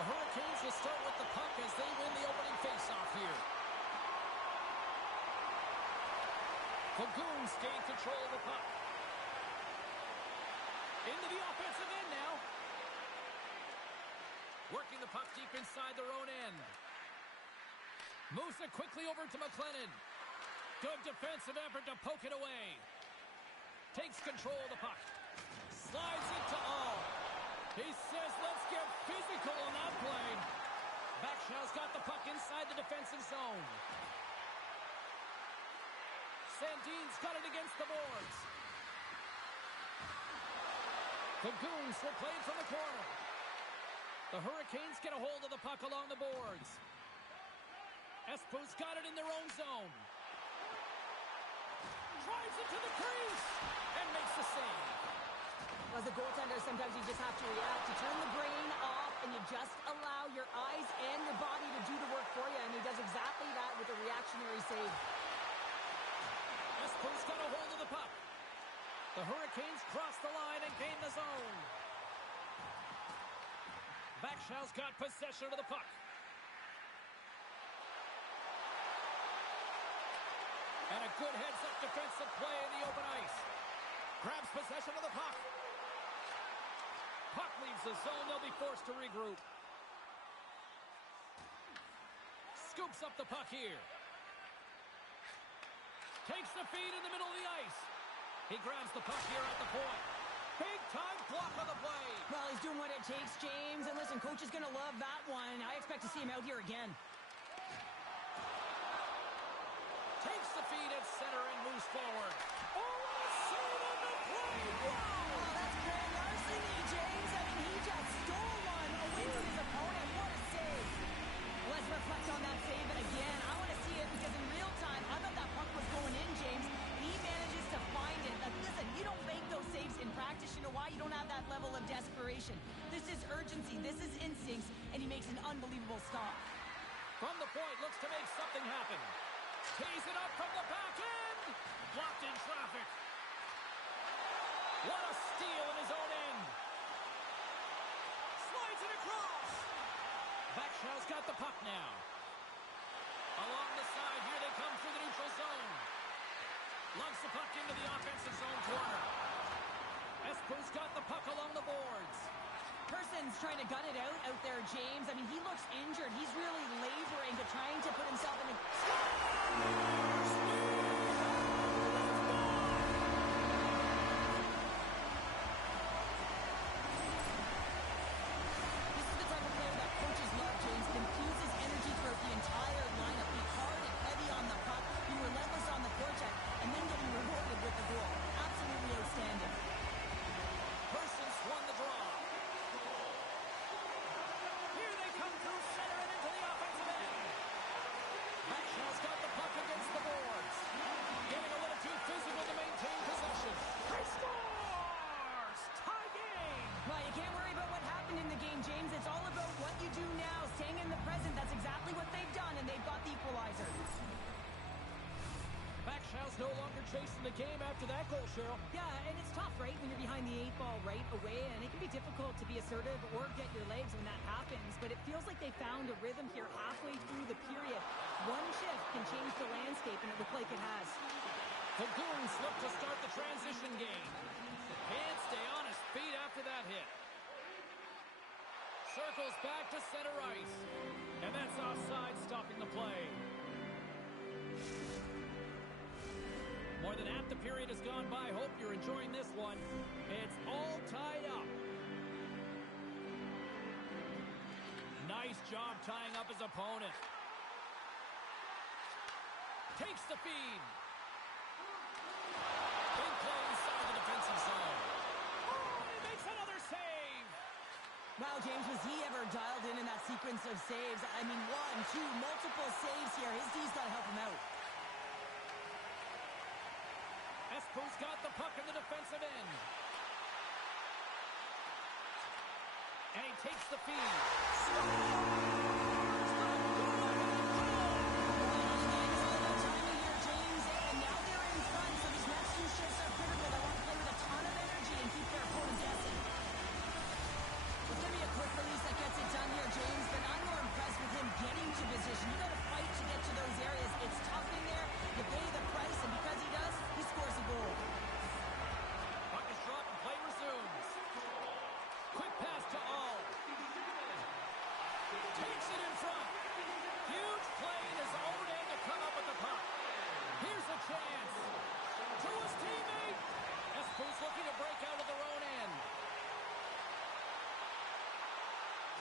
The Hurricanes will start with the puck as they win the opening faceoff here. Fagoons gain control of the puck. Into the offensive end now. Working the puck deep inside their own end. Moves it quickly over to McLennan. Good defensive effort to poke it away. Takes control of the puck. Slides it to All. He says, let's get physical on that play. Backshaw's got the puck inside the defensive zone. Sandin's got it against the boards. The Goons will play it from the corner. The Hurricanes get a hold of the puck along the boards. Espo's got it in their own zone. Drives it to the crease and makes the save. As a goaltender, sometimes you just have to react. You turn the brain off and you just allow your eyes and your body to do the work for you, and he does exactly that with a reactionary save. Espo's got a hold of the puck. The Hurricanes cross the line and gain the zone. Backshaw's got possession of the puck. And a good heads-up defensive play in the open ice. Grabs possession of the puck. Puck leaves the zone. They'll be forced to regroup. Scoops up the puck here. Takes the feed in the middle of the ice. He grabs the puck here at the point. Big-time block on the play. Well, he's doing what it takes, James. And listen, coach is going to love that one. I expect to see him out here again. Takes the feed at center and moves forward. Oh, what a save on the play! Wow! Oh, that's grand larceny, James. I mean, he just stole one away from his opponent. What a save. Let's reflect on that save again. I want to see it because in real time, I thought that puck was going in, James. He manages to find it. Like, listen, you don't make those saves in practice. You know why? You don't have that level of desperation. This is urgency. This is instincts. And he makes an unbelievable stop. From the point, looks to make something happen. Tees it up from the back end. Blocked in traffic. What a steal in his own end. Slides it across. Backshaw's got the puck now. Along the side, here they come through the neutral zone. Lugs the puck into the offensive zone corner. Espo's got the puck along the boards. Person's trying to gut it out there, James. I mean, he looks injured. He's really laboring to trying to put himself in a... This is the type of player that coaches love, James. It infuses energy throughout the entire lineup. Be hard and heavy on the puck, be relentless on the forecheck, and then getting rewarded with the goal. Absolutely outstanding. Person's won the draw. Against the boards. Getting a little too physical to maintain possession. He scores! Tie game! Well, you can't worry about what happened in the game, James. It's all about what you do now, staying in the present. That's exactly what they've done, and they've got the equalizer. Backshaw's no longer chasing the game after that goal, Cheryl. Yeah, and it's tough, right, when you're behind the 8 ball right away, and it can be difficult to be assertive or get your legs when that happens, but it feels like they found a rhythm here halfway through the period. One shift can change the landscape, and it looked like it has. The Goons look to start the transition game. Can't stay on his feet after that hit. Circles back to center ice, and that's offside, stopping the play. More than half the period has gone by. Hope you're enjoying this one. It's all tied up. Nice job tying up his opponent. Takes the feed. Big play inside the defensive zone. Oh, he makes another save. Wow, James, was he ever dialed in that sequence of saves? I mean, 1, 2, multiple saves here. His D's got to help him out. Espo's got the puck in the defensive end. And he takes the feed. Timing here, James, and now they're in front, so these next 2 shifts are critical. They want to play with a ton of energy and keep their opponent guessing. It's going to be a quick release that gets it done here, James. Takes it in front. Huge play in his own end to come up with the puck. Here's a chance. To his teammate. Espo's looking to break out of their own end.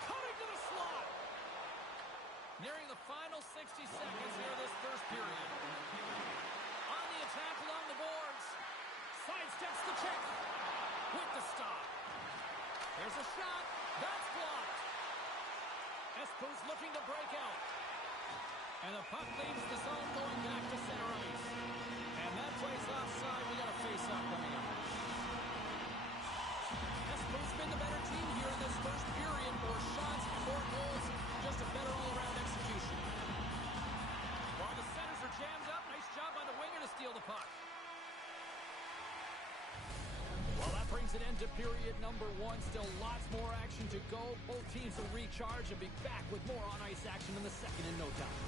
Coming to the slot. Nearing the final 60 seconds here this first period. On the attack along the boards. Sidesteps the check. With the stop. There's a shot. That's blocked. Espo's looking to break out. And the puck leaves the zone going back to center ice. And that plays offside. We got a face-off coming up. Espo's been the better team here in this first period. More shots, more goals, just a better all-around execution. While the centers are jammed up, nice job on the winger to steal the puck. Well, that brings an end to period number one. Still lots more action to go. Both teams will recharge and be back with more on-ice action in the second in no time.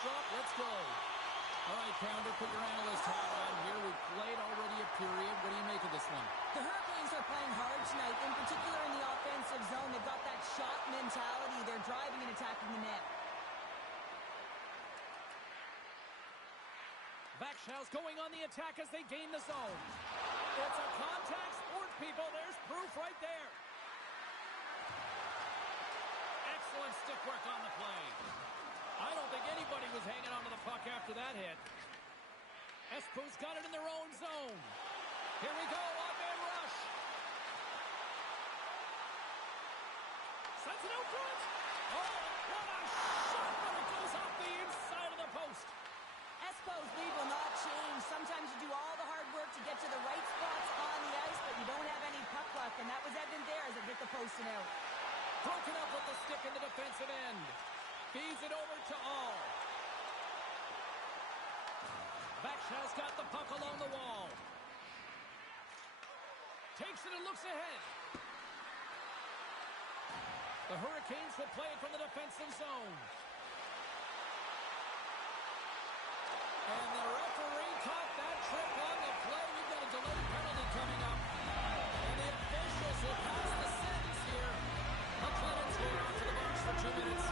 Let's go. All right, Pounder, put your analyst hat on here. We've played already a period. What do you make of this one? The Hurricanes are playing hard tonight, in particular in the offensive zone. They've got that shot mentality. They're driving and attacking the net. Backshaw's going on the attack as they gain the zone. It's a contact sport, people. There's proof right there. Excellent stick work on the play. I don't think anybody was hanging onto the puck after that hit. Espo's got it in their own zone. Here we go, on-man rush. Sends it out front. Oh, what a shot, but it goes off the inside of the post. Espo's lead will not change. Sometimes you do all the hard work to get to the right spots on the ice, but you don't have any puck luck, and that was evident there as it hit the post and out. Broken up with the stick in the defensive end. Feeds it over to All. Backshaw's got the puck along the wall. Takes it and looks ahead. The Hurricanes will play it from the defensive zone. And the referee caught that trip on the play. We've got a delayed penalty coming up. And the officials will pass the sentence here. McLennan's going on to the box for 2 minutes.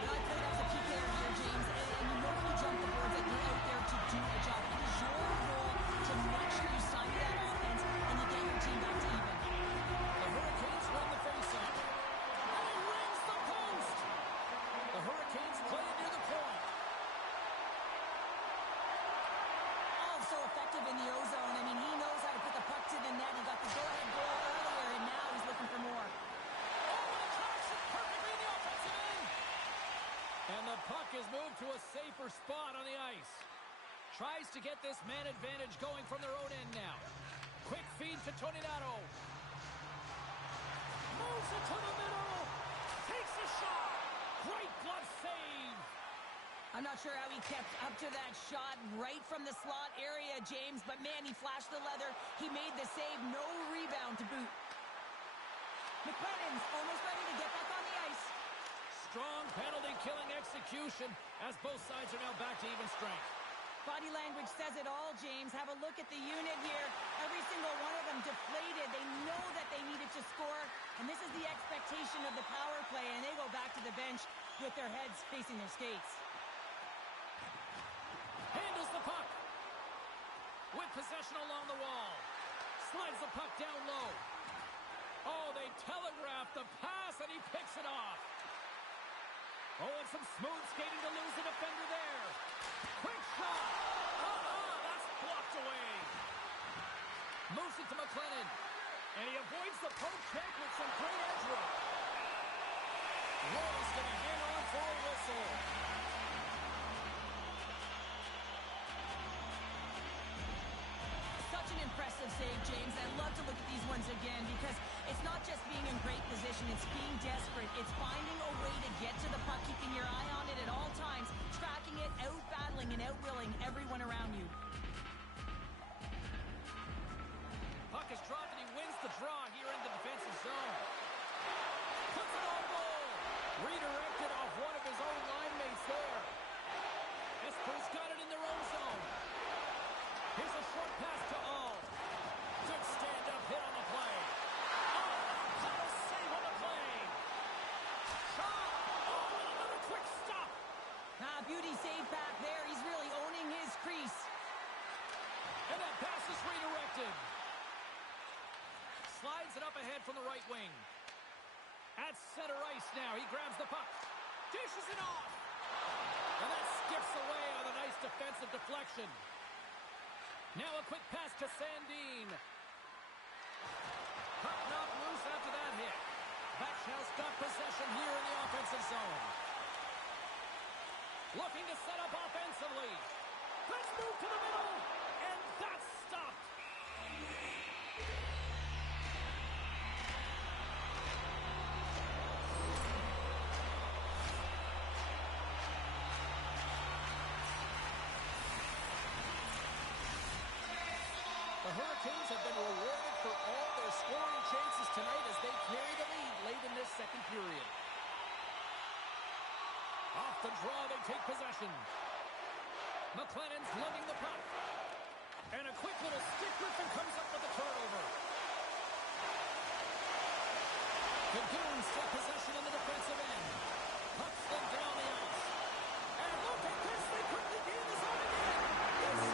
I played as a PK here, James, and you know when you jump the boards that you're out there to do a job. It is your role to make sure you sign that offense and you get your team back to even. The Hurricanes win the faceoff. And he rings the post. The Hurricanes play it near the point. Oh, so effective in the O-zone. I mean, he knows how to put the puck to the net. He got the go-ahead goal earlier, and now he's looking for more. And the puck is moved to a safer spot on the ice. Tries to get this man advantage going from their own end now. Quick feed to Toninato. Moves it to the middle. Takes a shot. Great glove save. I'm not sure how he kept up to that shot right from the slot area, James, but man, he flashed the leather. He made the save. No rebound to boot. McLennan's almost ready to get back on the ice. Strong penalty-killing execution as both sides are now back to even strength. Body language says it all, James. Have a look at the unit here. Every single one of them deflated. They know that they needed to score, and this is the expectation. expectation of the power play, and they go back to the bench with their heads facing their skates. Handles the puck. With possession along the wall. Slides the puck down low. Oh, they telegraphed the pass, and he picks it off. Oh, and some smooth skating to lose the defender there. Quick shot. That's blocked away. Moves it to McLennan. And he avoids the poke check with some great edge work. Roy's going to hang on for a whistle. Such an impressive save, James. I love to look at these ones again because it's not just being in great position, it's being desperate. It's finding a way to get to the puck, keeping your eye on it at all times, tracking it, out-battling and out-willing everyone around you. Puck is dropped and he wins the draw here in the defensive zone. Puts it on goal. Redirected off one of his own line mates there. Esper's got it in their own zone. Here's a short pass to All. Good stand-up hit on the play. How to save on the play. Shot. Oh, and another quick stop. Beauty save back there. He's really owning his crease. And that pass is redirected. Slides it up ahead from the right wing. At center ice now. He grabs the puck. Dishes it off. And that skips away on a nice defensive deflection. Now a quick pass to Sandin. Puck knocked loose after that hit. Backhouse got possession here in the offensive zone. Looking to set up offensively. Let's move to the middle. And that's stopped. The Hurricanes have been rewarded for all their scoring chances tonight as they carry the lead late in this second period. Off the draw, they take possession. McLennan's lugging the puck. And a quick little stick Griffin comes up with a turnover. The Goons take possession in the defensive end. Puck slid down the ice. And look at this, they quickly gain the zone again. It's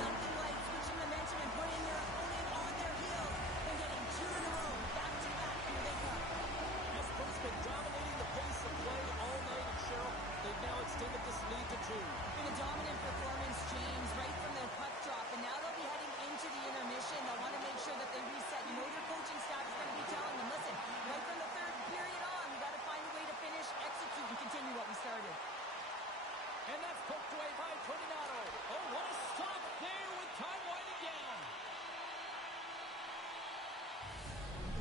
Nothing like switching momentum and putting your opponent on their heels and getting two in a row. Back to back, here they come. Esper's been dominating the pace of play all night, and Cheryl, they've now extended this lead to 2. Been a dominant performance, James, right from the puck drop, and now they'll be heading into the intermission. They'll want to make sure that they reset. You know their coaching staff is going to be telling them, listen, right from the third period on, we got to find a way to finish, execute, and continue what we started. And that's poked away by Tornado. Oh, what a stop there with time winding down.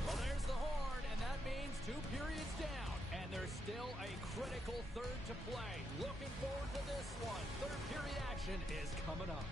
Well, there's the horn, and that means 2 periods down. And there's still a critical third to play. Looking forward to this one. Third period action is coming up.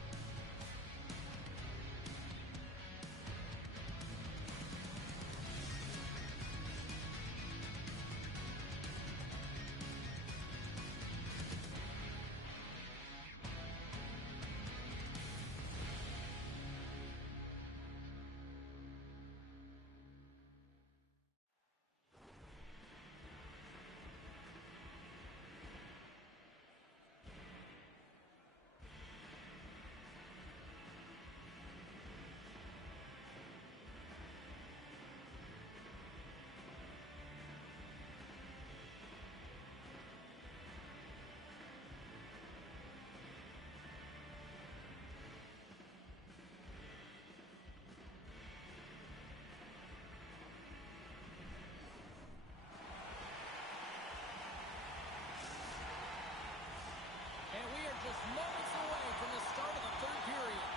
Just moments away from the start of the third period.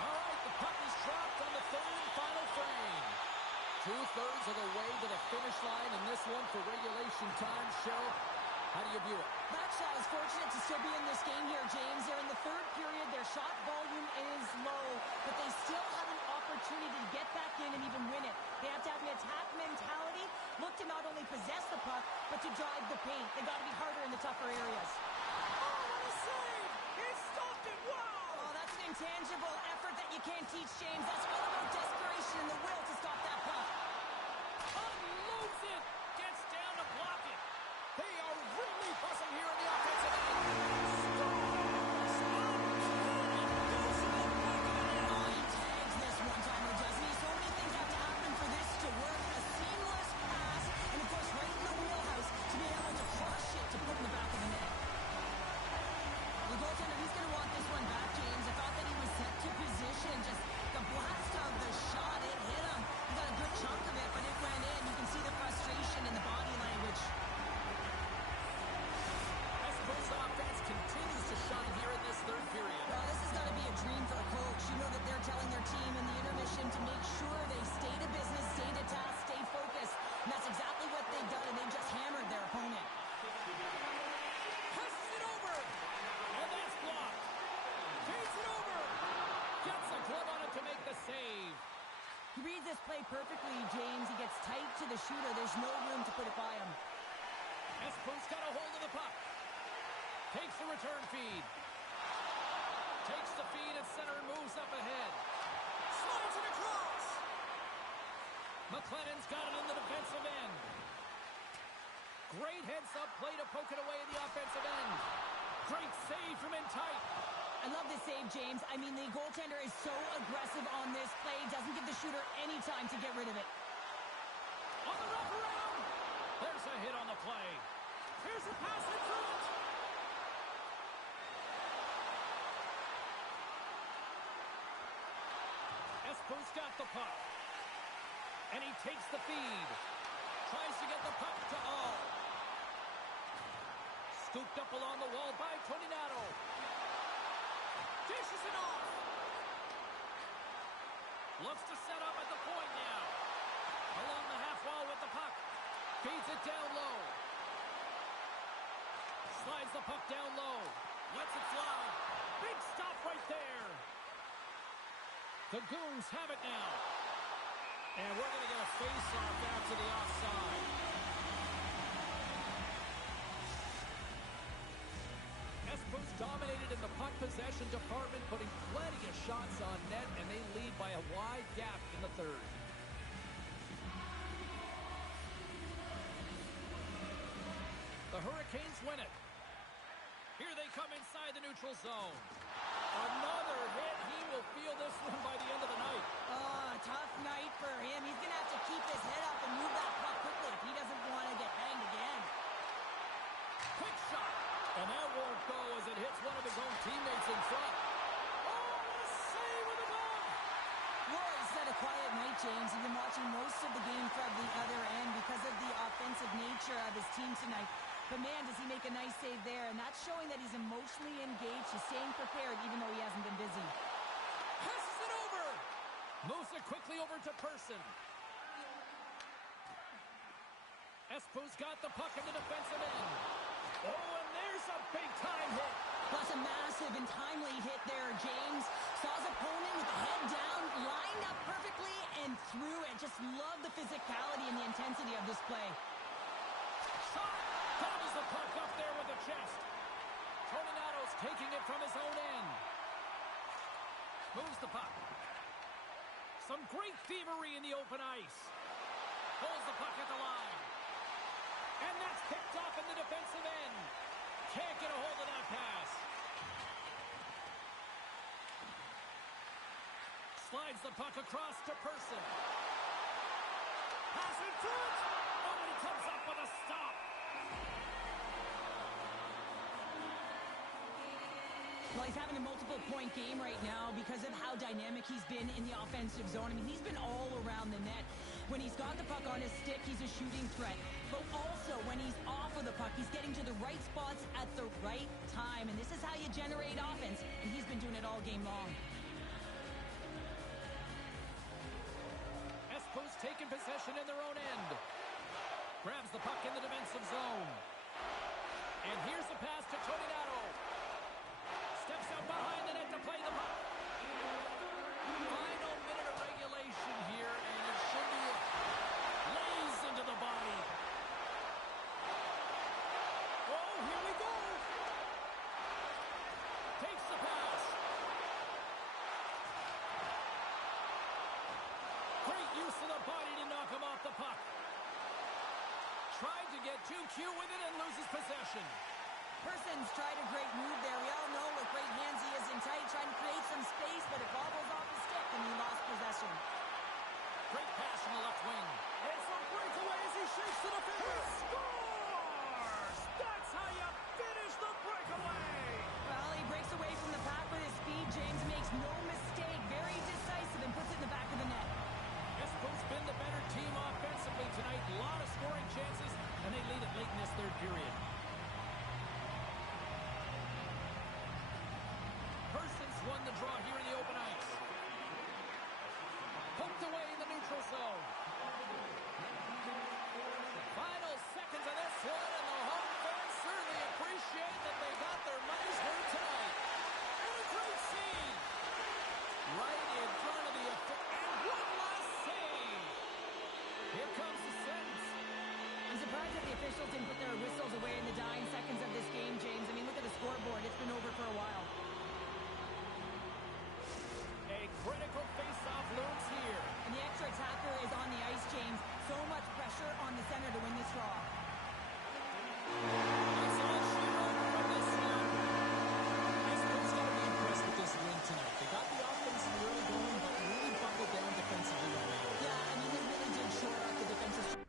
All right, the puck is dropped on the third and final frame. 2/3 of the way to the finish line in this one for regulation time. Cheryl, how do you view it? Backshot is fortunate to still be in this game here, James. They're in the third period. Their shot volume is low, but they still have an opportunity to get back in and even win it. They have to have the attack mentality, look to not only possess the puck, but to drive the paint. They got to be harder in the tougher areas. Oh, what a save! He stopped it! Wow! Oh, that's an intangible effort that you can't teach, James. That's all about desperation and the will to stop that puck. Unloads it. Gets down to block it. They are really fussing here in the offensive end. Oh, he tags this one-timer, doesn't he? So many things have to happen for this to work. A seamless pass, and of course right in the wheelhouse to be able to crush it to put in the back of the net. The goaltender, he's going to want this one back, James. I thought that he was set to position. Just the blast of the shot, it hit him. He got a good chunk of it, but it went in. You can see the frustration in the body language. Espos offense continues to shine here in this third period. Well, this has got to be a dream for a coach. You know that they're telling their team in the intermission to make sure they stay to business, stay to task, stay focused. And that's exactly what they've done, and they've just hammered their opponent. Passes it over. And that's blocked. Takes it over. Gets a glove on it to make the save. He reads this play perfectly, James. He gets tight to the shooter. There's no room to put it by him. Espos got a hold of the puck. Takes the return feed. Takes the feed at center and moves up ahead. Slides it across. McLennan's got it in the defensive end. Great heads-up play to poke it away in the offensive end. Great save from in tight. I love this save, James. I mean, the goaltender is so aggressive on this play. Doesn't give the shooter any time to get rid of it. On the wraparound. There's a hit on the play. Here's a pass in front. Espos got the puck. And he takes the feed. Tries to get the puck to All. Scooped up along the wall by Toninato. Dishes it off. Looks to set up at the point now. Along the half wall with the puck. Feeds it down low. Slides the puck down low. Lets it fly. Big stop right there. The Goons have it now. And we're going to get a face-off after the offside. Espos dominated in the puck possession department, putting plenty of shots on net, and they lead by a wide gap in the third. The Hurricanes win it. Here they come inside the neutral zone. Another hit. He will feel this one by the end of the night. Tough night for him. He's going to have to keep his head up and move that puck quickly if he doesn't want to get hanged again. Quick shot. And that won't go as it hits one of his own teammates in front. Oh, what a save with a glove. Roy's had a quiet night, James. He's been watching most of the game from the other end because of the offensive nature of his team tonight. But man, does he make a nice save there. And that's showing that he's emotionally engaged. He's staying prepared even though he hasn't been busy. Passes it over. Moves it quickly over to Person. Espos got the puck in the defensive end. Oh, and there's a big-time hit. That's a massive and timely hit there, James. Saw his opponent with the head down, lined up perfectly, and threw it. Just love the physicality and the intensity of this play. Shot. Doubles the puck up there with the chest. Toninato's taking it from his own end. Moves the puck. Some great thievery in the open ice. Holds the puck at the line. And that's picked off in the defensive end. Can't get a hold of that pass. Slides the puck across to Person. Pass in front. Oh, and he comes up with a stop. Well, he's having a multiple-point game right now because of how dynamic he's been in the offensive zone. I mean, he's been all around the net. When he's got the puck on his stick, he's a shooting threat. But also, when he's off of the puck, he's getting to the right spots at the right time. And this is how you generate offense. And he's been doing it all game long. Espos taking possession in their own end. Grabs the puck in the defensive zone. And here's the pass to Toninato. Steps out behind the net to play the puck. Final minute of regulation here, and it should be lays into the body. Oh, here we go. Takes the pass. the body to knock him off the puck. Tried to get too cute with it and loses possession. Persons tried a great move there. We all know with great hands he is in tight, trying to create some space, but it gobbles off his stick and he lost possession. Great pass from the left wing. It's a breakaway as he shakes to the finish. Scores! That's how you finish the breakaway. Well, he breaks away from the pack with his speed. James makes no mistake. Very decisive and puts it in the back of the net. Espo's been the better team offensively tonight. A lot of scoring chances, and they lead it late in this third period. Persons won the draw here in the open ice. Poked away in the neutral zone. Final seconds of this one, and the home fans certainly appreciate that they got their money's worth tonight. And a great scene. Right in front of the and one last save. Here comes the sentence. I'm surprised that the officials didn't put their whistles away in the dying seconds of this game, James. I mean, look at the scoreboard. It's been over for a while. A critical face-off looms here. And the extra attacker is on the ice, James. So much pressure on the center to win this draw. That's all she wrote from this one. Espo's got to be impressed with this win tonight. They got the offense really going, but really buckled down defensively on that. Yeah, I mean, they really did shore up the defensive.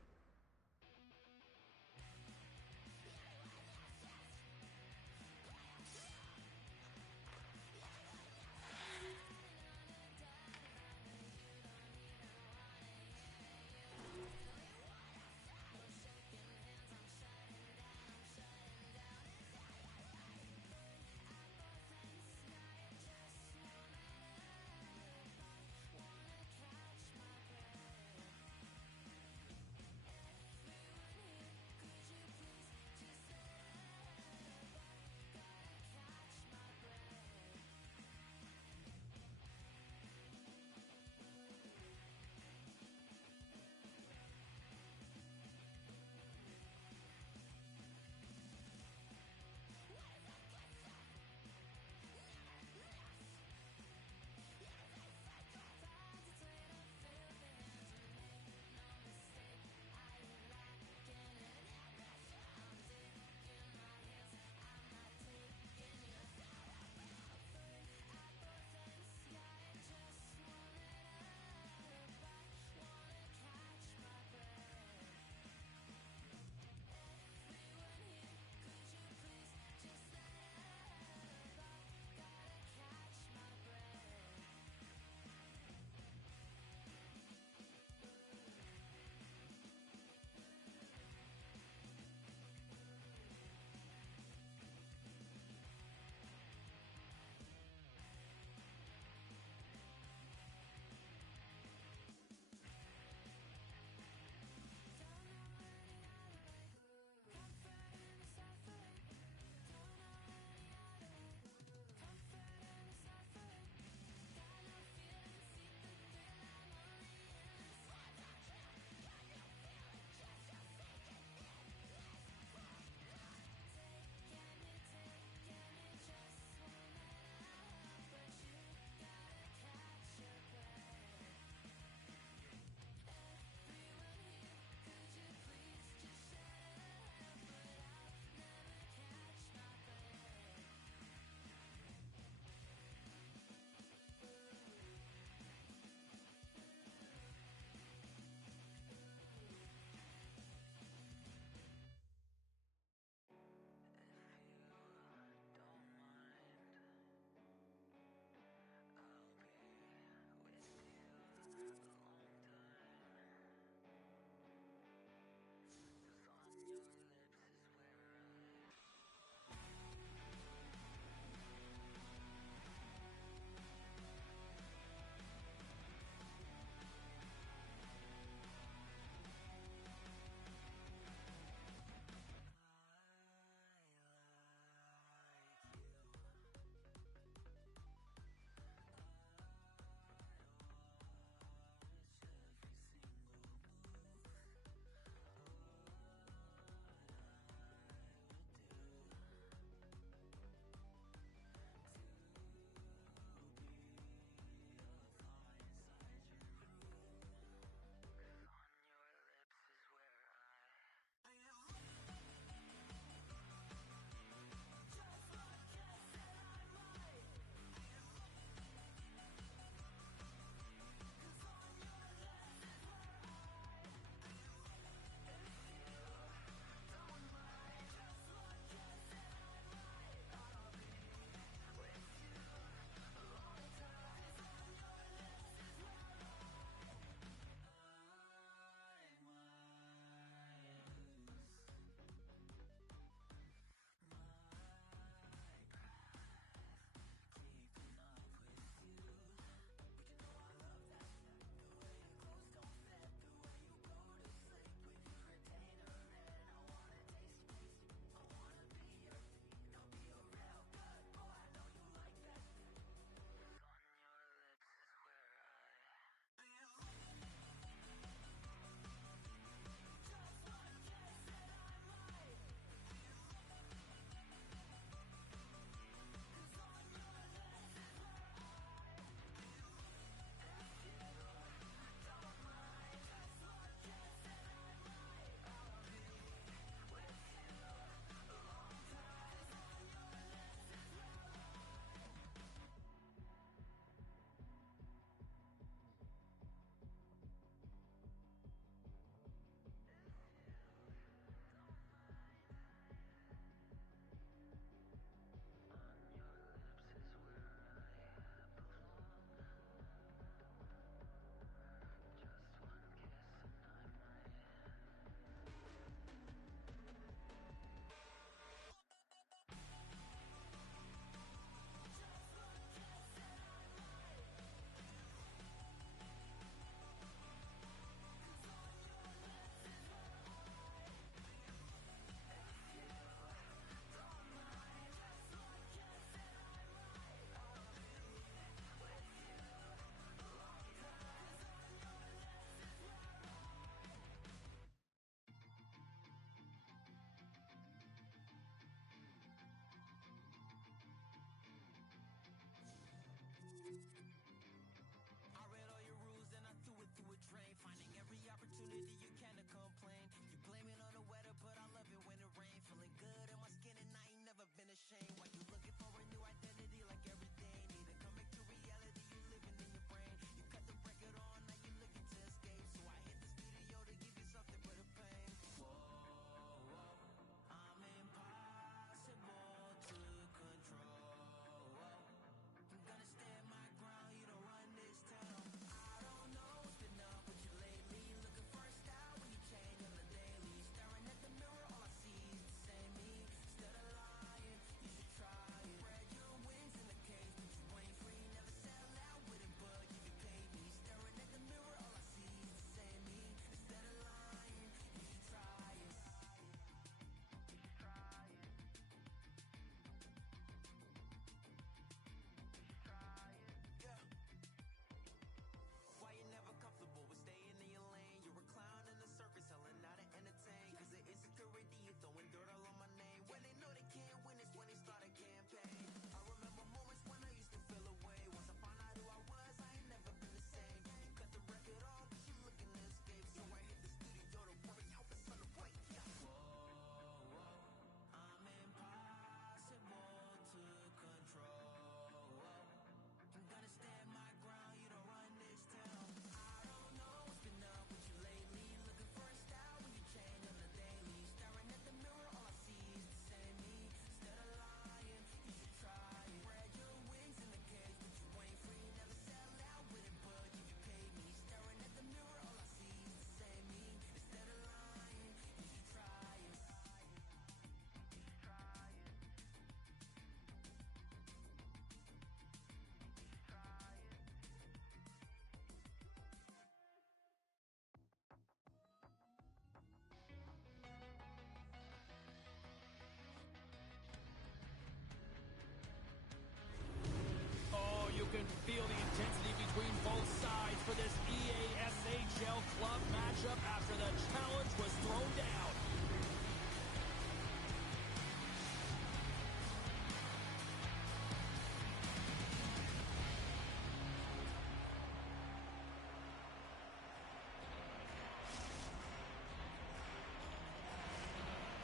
for this EASHL club matchup after the challenge was thrown down.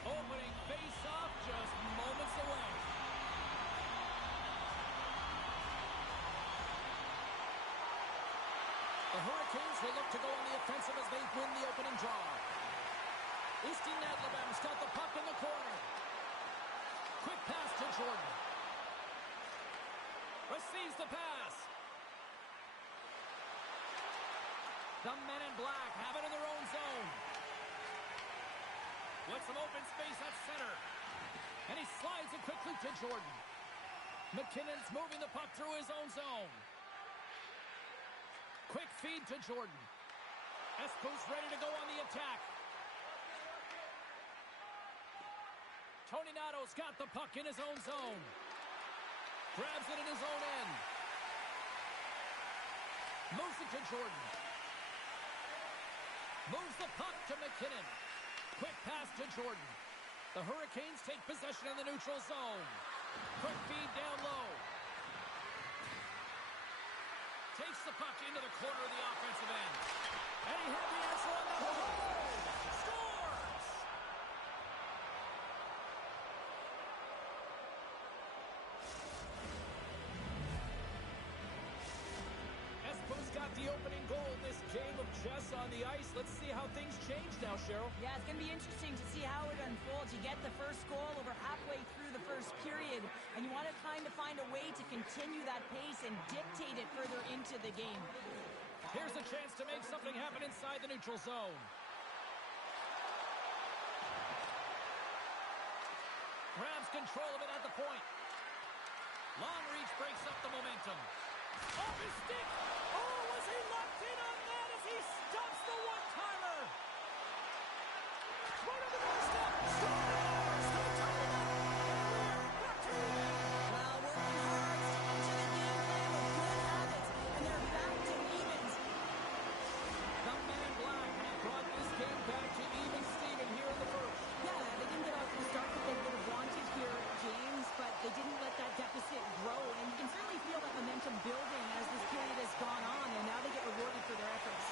Opening face-off just moments away. The Hurricanes will look to go on the offensive as they win the opening draw. Usti Nadlebem's got the puck in the corner. Quick pass to Jordan. Receives the pass. The men in black have it in their own zone. With some open space at center. And he slides it quickly to Jordan. McKinnon's moving the puck through his own zone. Quick feed to Jordan. Espo's ready to go on the attack. Tony Nato's got the puck in his own zone. Grabs it in his own end. Moves it to Jordan. Moves the puck to McKinnon. Quick pass to Jordan. The Hurricanes take possession in the neutral zone. Quick feed down low. Takes the puck into the corner of the offensive end. And he had the answer on that one. Scores! Espo's got the opening goal in this game of chess on the ice. Let's see how things change now, Cheryl. Yeah, it's going to be interesting to see how it unfolds. You get the first goal over halfway through the first period, and you want to kind of find a way to continue that pace and dictate it further into the game. Here's a chance to make something happen inside the neutral zone. Grabs control of it at the point. Long reach breaks up the momentum. Off his stick! Oh, was he locked in on that as he stops the one-timer? Right on the doorstep! Scores! To the top of the net! Back to the net! Well, working hard, sticking to the game plan with good habits, and they're back to evens. The men in black have brought this game back to even Steven here in the first. Yeah, they didn't get off to the start that they would have wanted here, James, but they didn't let that deficit grow, and you can certainly feel that momentum building as this period has gone on, and now they get rewarded for their efforts.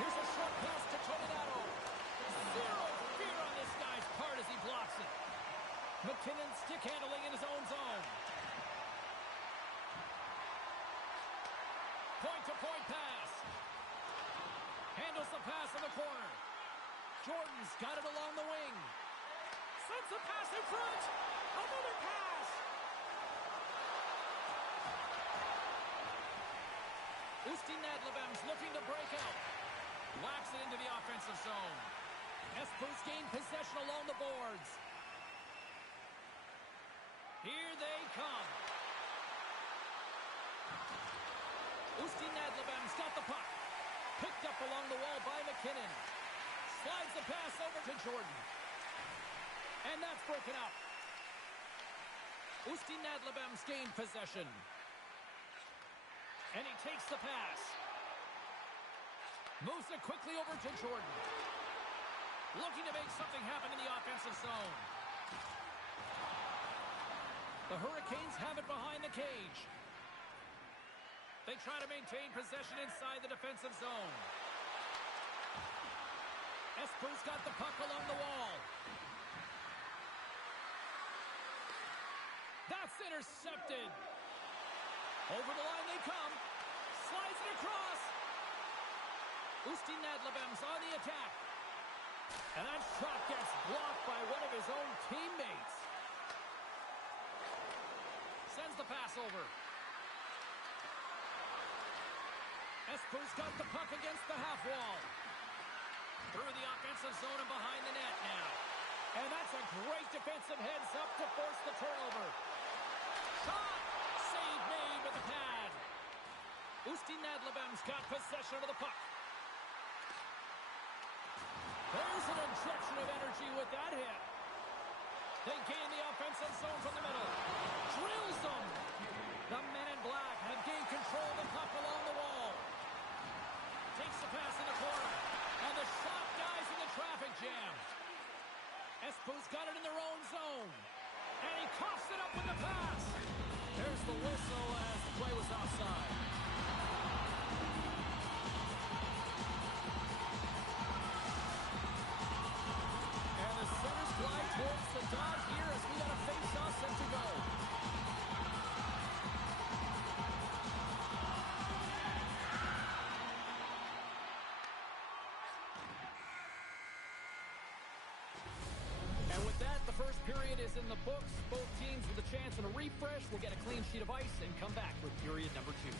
Here's a short pass to Tony Nato. Zero fear on this guy's part as he blocks it. McKinnon stick handling in his own zone. Point-to-point pass. Handles the pass in the corner. Jordan's got it along the wing. Sends the pass in front. Another pass. Usti Nadlebem's looking to break out. Whacks it into the offensive zone. Espo's gained possession along the boards. Here they come. Usti Nadlebem's got the puck. Picked up along the wall by McKinnon. Slides the pass over to Jordan. And that's broken up. Usti Nadlebem's gained possession. And he takes the pass. Moves it quickly over to Jordan. Looking to make something happen in the offensive zone. The Hurricanes have it behind the cage. They try to maintain possession inside the defensive zone. Espo's got the puck along the wall. That's intercepted. Over the line they come. Slides it across. Usti Nadlebem's on the attack. And that shot gets blocked by one of his own teammates. Sends the pass over. Espo's got the puck against the half wall. Through the offensive zone and behind the net now. And that's a great defensive heads up to force the turnover. Shot! Save made with the pad. Usti Nadlebem's got possession of the puck. There's an injection of energy with that hit. They gain the offensive zone from the middle. Drills them. The men in black have gained control of the puck along the wall. Who's got it in their own zone. And he coughs it up with the pass. There's the whistle as the play was offside. And the centers glide towards the dot here as we got a face-off set to go. And with that, the first period is in the books. Both teams with a chance and a refresh will get a clean sheet of ice and come back with period number 2.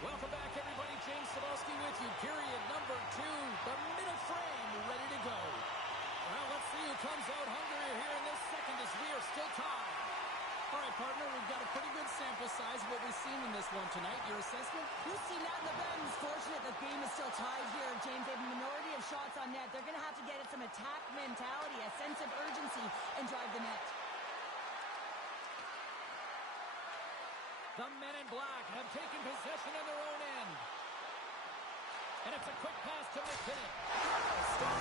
Welcome back, everybody. James Cebulski with you. Period number 2. The middle frame ready to go. Well, let's see who comes out hungrier here in this second as we are still tied. All right, partner, we've got a pretty good sample size of what we've seen in this one tonight. Your assessment? Houston Adlabem is fortunate the game is still tied here, James. They have a minority of shots on net. They're going to have to get at some attack mentality, a sense of urgency, and drive the net. The men in black have taken possession of their own end. And it's a quick pass to McKinnon. Stop!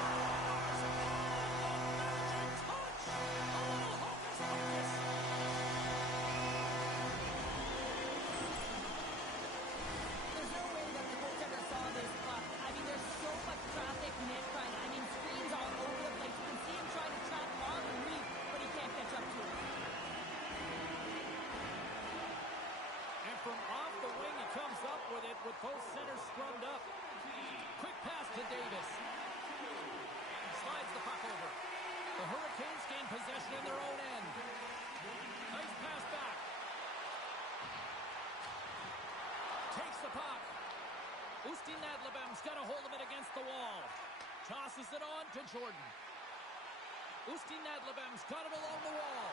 Magic touch! A little hocus pocus! There's no way that the goaltender saw this puck. I mean, there's so much traffic net front. I mean, screens all over the place. You can see him trying to track long and reach, but he can't catch up to it. From off the wing, he comes up with it with both centers scrummed up. Quick pass to Davis. Slides the puck over. The Hurricanes gain possession in their own end. Nice pass back. Takes the puck. Ustin Adlabem's got a hold of it against the wall. Tosses it on to Jordan. Ustin Adlabem's got it along the wall.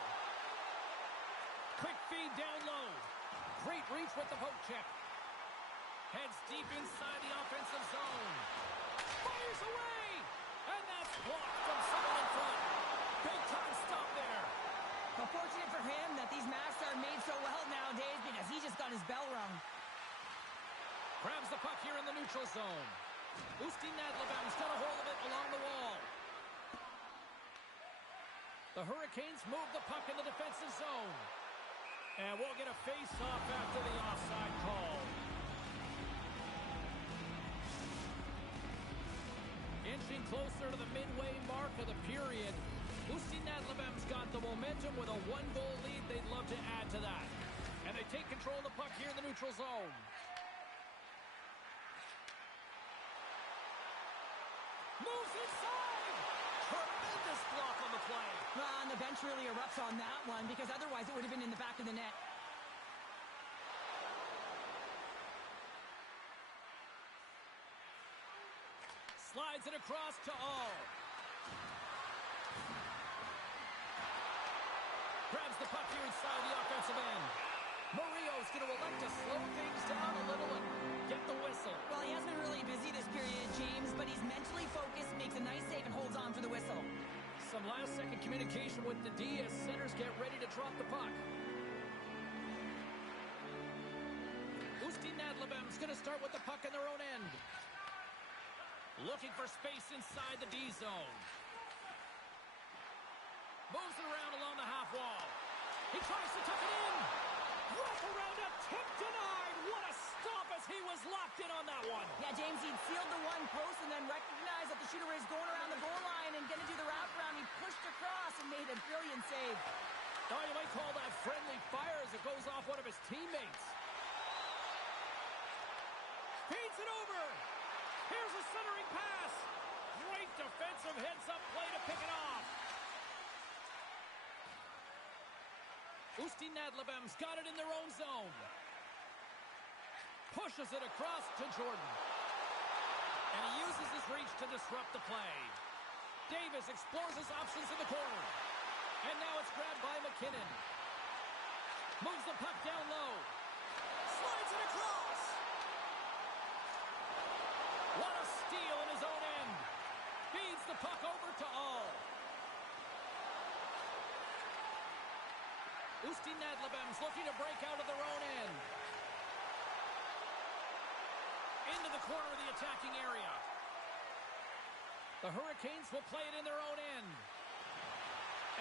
Quick feed down low. Great reach with the poke check. Heads deep inside the offensive zone. Fires away! And that's blocked from someone in front. Big time stop there. Well, fortunate for him that these masks are made so well nowadays because he just got his bell rung. Grabs the puck here in the neutral zone. Ustin Adlabem's got a hold of it along the wall. The Hurricanes move the puck in the defensive zone. And we'll get a face-off after the offside call. Inching closer to the midway mark of the period. Ustin Adlabem's got the momentum with a one-goal lead. They'd love to add to that. And they take control of the puck here in the neutral zone. Moves inside! Tremendous block on the play. Well, and the bench really erupts on that one because otherwise it would have been in the back of the net. Slides it across to All. Grabs the puck here inside the offensive end. Murillo's going to elect to slow things down a little and get the whistle. Well, he has been really busy this period, James, but he's mentally focused, makes a nice save, and holds on for the whistle. Some last-second communication with the D as centers get ready to drop the puck. Ustin Adlabem's going to start with the puck in their own end. Looking for space inside the D zone. Moves it around along the half wall. He tries to tuck it in. Wrap around a tip denied. What a stop as he was locked in on that one. Yeah, James, he'd sealed the one post and then recognized that the shooter is going around the goal line and going to do the wraparound. He pushed across and made a brilliant save. Oh, you might call that friendly fire as it goes off one of his teammates. Feeds it over. Here's a centering pass. Great defensive heads-up play to pick it off. Usti Nadlebem's got it in their own zone. Pushes it across to Jordan. And he uses his reach to disrupt the play. Davis explores his options in the corner. And now it's grabbed by McKinnon. Moves the puck down low. Slides it across. What a steal in his own end. Feeds the puck over to All. Usti Nadlebem's looking to break out of their own end. Into the corner of the attacking area. The Hurricanes will play it in their own end.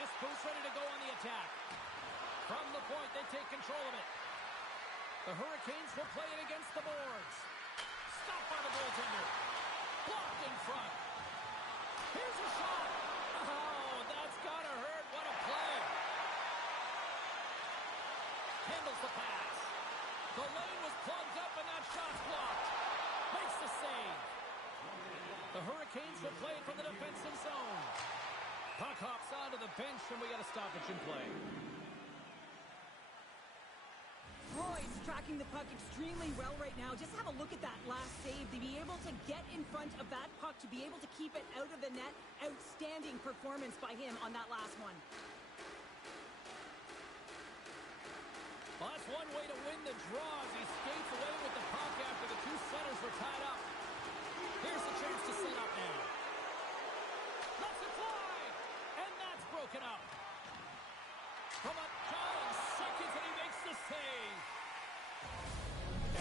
Espoos ready to go on the attack. From the point, they take control of it. The Hurricanes will play it against the boards. Stopped by the goaltender. Blocked in front. Here's a shot. Oh, that's gotta hurt. What a play. Handles the pass. The lane was plugged up and that shot's blocked. Makes the save. The Hurricanes will play it from the defensive zone. Puck hops onto the bench and we got a stoppage in play. Roy's tracking the puck extremely well right now. Just have a look at that last save. To be able to get in front of that puck, to be able to keep it out of the net. Outstanding performance by him on that last one. Well, that's one way to win the draw as he skates away with the puck after the two centers were tied up. Here's the chance to set up now. Lets it fly! And that's broken up. From a down seconds and he makes the save.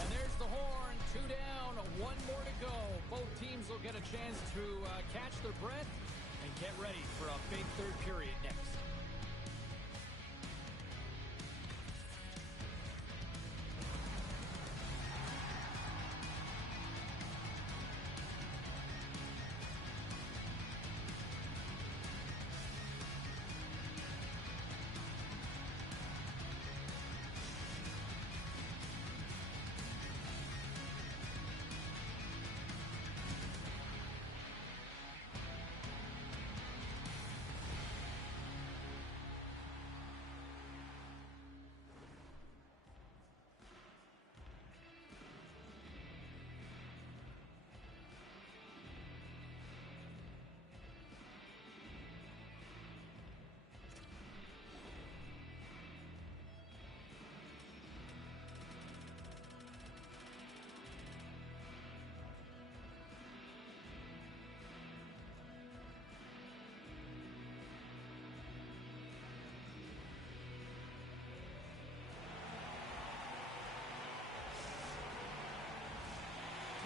And there's the horn. 2 down, 1 more to go. Both teams will get a chance to catch their breath and get ready for a big third period next.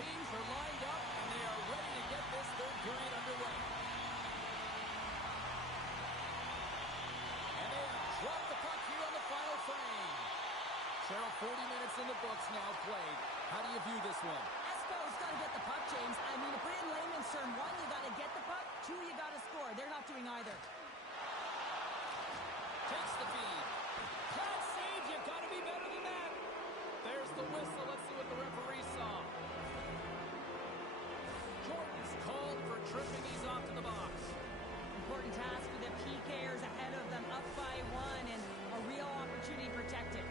Teams are lined up, and they are ready to get this third period underway. And they have dropped the puck here on the final frame. Cheryl, 40 minutes in the books now played. How do you view this one? Espo's got to get the puck, James. I mean, to put it in layman's term, 1, you got to get the puck. 2, you got to score. They're not doing either. Takes the feed. That save, you got to be better than that. There's the whistle. Let's see what the referee saw. Jordan's called for tripping. He's off to the box. Important task for the PKers ahead of them, up by 1, and a real opportunity protected.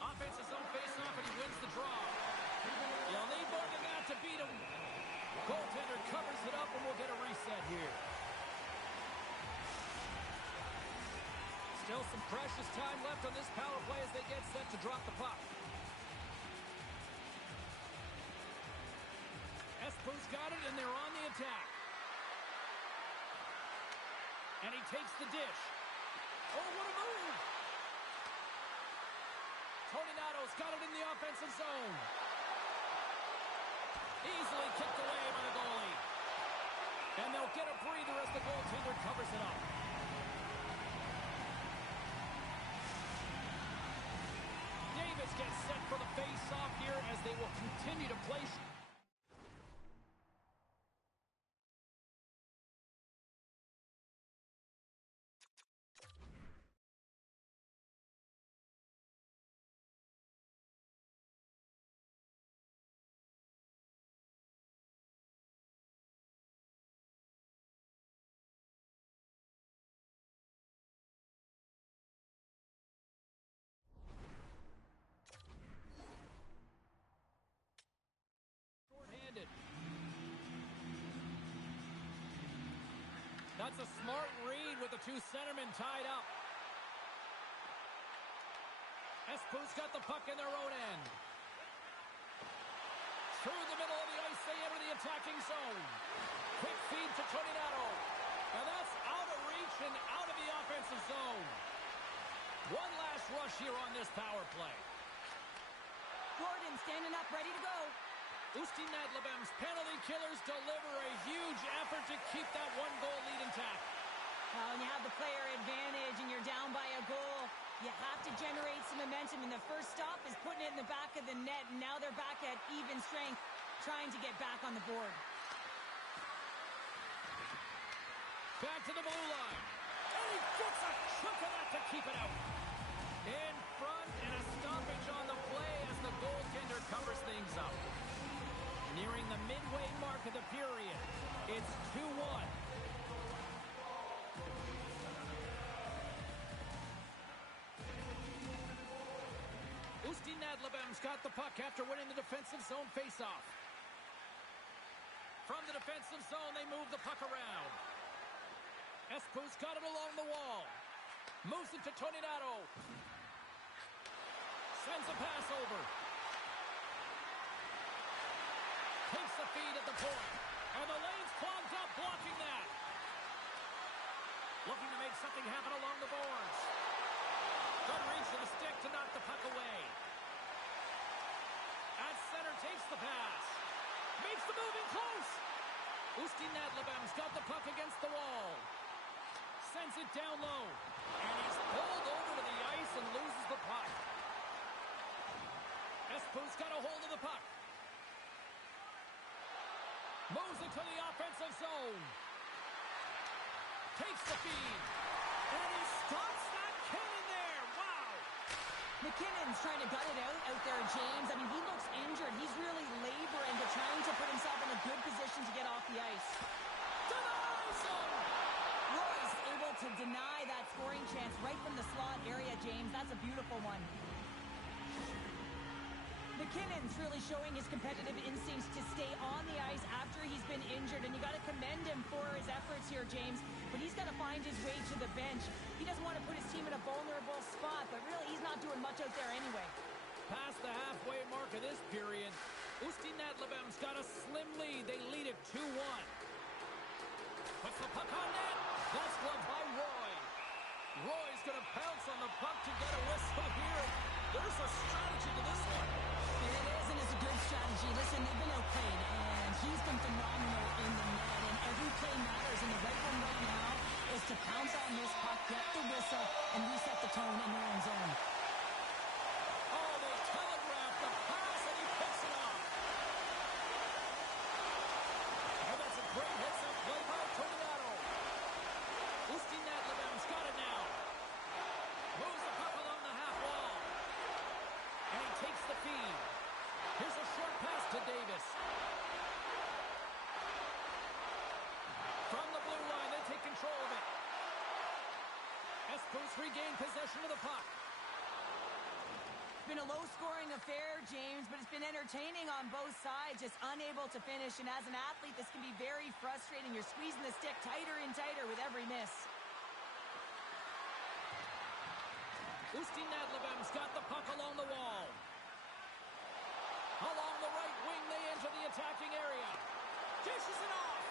Offense's own face-off, and he wins the draw. You'll need more than that to beat him. Goaltender covers it up, and we'll get a reset here. Still some precious time left on this power play as they get set to drop the puck. Espo's got it, and they're on the attack. And he takes the dish. Oh, what a move! Tony Nato Toronato's got it in the offensive zone. Easily kicked away by the goalie. And they'll get a breather as the goaltender covers it up. Davis gets set for the face-off here as they will continue to play. That's a smart read with the two centermen tied up. Espo's got the puck in their own end. Through the middle of the ice, they enter the attacking zone. Quick feed to Toninato. And that's out of reach and out of the offensive zone. One last rush here on this power play. Gordon standing up, ready to go. Usti Nadlebem's penalty killers deliver a huge effort to keep that one-goal lead intact. When you have the player advantage and you're down by a goal, you have to generate some momentum, and the first stop is putting it in the back of the net, and now they're back at even strength, trying to get back on the board. Back to the blue line. And he gets a chunk of that to keep it out. In front, and a stoppage on the play as the goaltender covers things up. Nearing the midway mark of the period, it's 2-1. Usti Nadlebem's got the puck after winning the defensive zone faceoff. From the defensive zone, they move the puck around. Espo's got it along the wall. Moves it to Toninato. Sends a pass over. Takes the feed at the point. And the lane's clogged up, blocking that. Looking to make something happen along the boards. Good reach to the stick to knock the puck away. At center, takes the pass. Makes the move in close. Usti Nadlebem's got the puck against the wall. Sends it down low. And he's pulled over to the ice and loses the puck. Espo's got a hold of the puck. Moves it to the offensive zone. Takes the feed. And he stops that cannon there. Wow. McKinnon's trying to gut it out there, James. I mean, he looks injured. He's really laboring, but trying to put himself in a good position to get off the ice. Denies him. Roy's able to deny that scoring chance right from the slot area, James. That's a beautiful one. McKinnon's really showing his competitive instincts to stay on the ice after he's been injured, and you got to commend him for his efforts here, James. But he's got to find his way to the bench. He doesn't want to put his team in a vulnerable spot, but really he's not doing much out there anyway. Past the halfway mark of this period, Usti Nadlebem's got a slim lead. They lead it 2-1. Puts the puck on net. That's gloved by Roy. Roy's going to pounce on the puck to get a whistle here. There's a strategy to this one. It is, and it's a good strategy. Listen, they've been outplayed, and he's been phenomenal in the net, and every play matters, and the right one right now is to pounce on this puck, get the whistle, and reset the tone in their own zone. Oh, they telegraphed the pass, and he picks it off. And that's a great hits-up play by Toninato. Usti Nadlebem's got it now. Moves the puck along the half wall. And he takes the feed. Here's a short pass to Davis. From the blue line, they take control of it. Espo's regained possession of the puck. It's been a low-scoring affair, James, but it's been entertaining on both sides, just unable to finish. And as an athlete, this can be very frustrating. You're squeezing the stick tighter and tighter with every miss. Usti Nadlebem's got the puck along the wall. Along the right wing, they enter the attacking area. Dishes it off.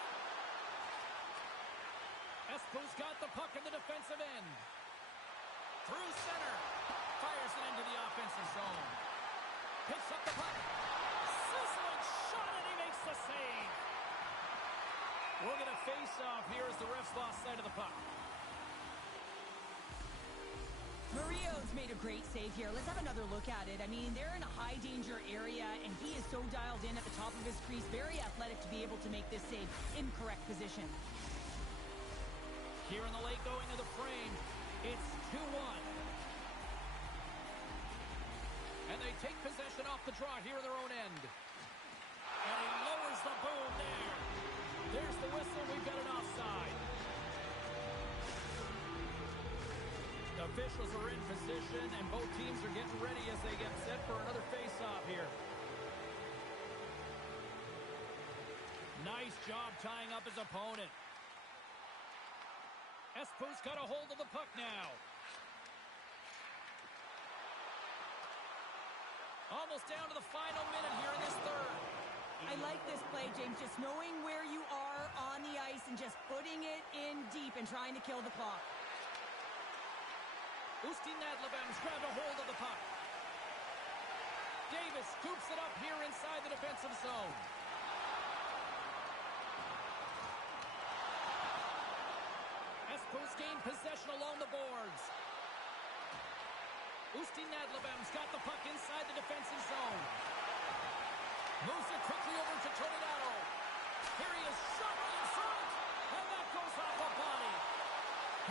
Espo's got the puck in the defensive end. Through center. Fires it into the offensive zone. Picks up the puck. Sizzling shot, and he makes the save. We're going to face off here as the refs lost sight of the puck. Murillo's made a great save here. Let's have another look at it. I mean, they're in a high-danger area, and he is so dialed in at the top of his crease. Very athletic to be able to make this save in correct position. Here in the late going of the frame, it's 2-1. And they take possession off the draw here in their own end. And he lowers the boom there. There's the whistle. We've got an offside. The officials are in position, and both teams are getting ready as they get set for another face-off here. Nice job tying up his opponent. Espo's got a hold of the puck now. Almost down to the final minute here in this third. I like this play, James, just knowing where you are on the ice and just putting it in deep and trying to kill the clock. Ustin Nadlebem's grabbed a hold of the puck. Davis scoops it up here inside the defensive zone. Espo's gained possession along the boards. Ustin Nadlebem's got the puck inside the defensive zone. Moves it quickly over to Toninato. Here he is, shot right in front, and that goes off a body.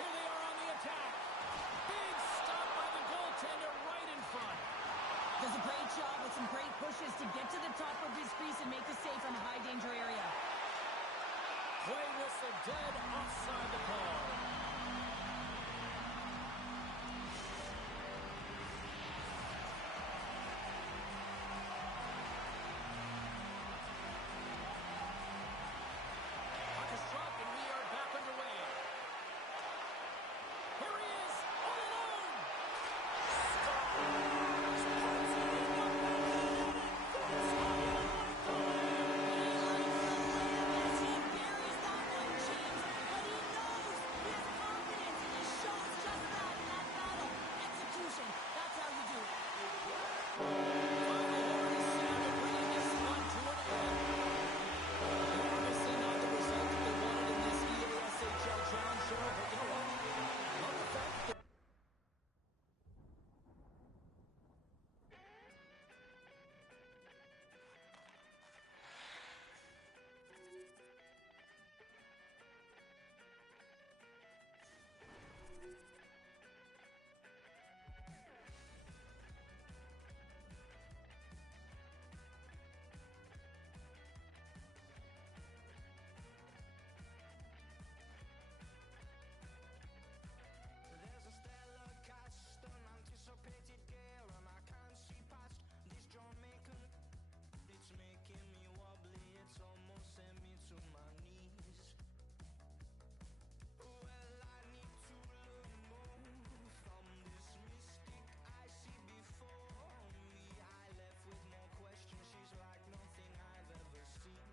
Here they are on the attack. Big stop by the goaltender right in front. Does a great job with some great pushes to get to the top of his crease and make the save from a high-danger area. Play whistle dead, offside the call. Puck is dropped, and we are back underway. Here he is, all alone. Yes, he buries that one, James, but he knows he has confidence, and he shows just that in that battle. Execution, that's how you do it. Final word is sounded, bringing this one to an end. Obviously not the result that they wanted in this EASHL challenge, Cheryl, but you know what? I love the fact that There's a stellar cast, unanticipated gale, and I can't see past this Jamaican. It's making me wobbly, it's almost sent me to my knees. Well, I need to learn more from this mystic I see before me. I left with more questions, she's like nothing I've ever seen.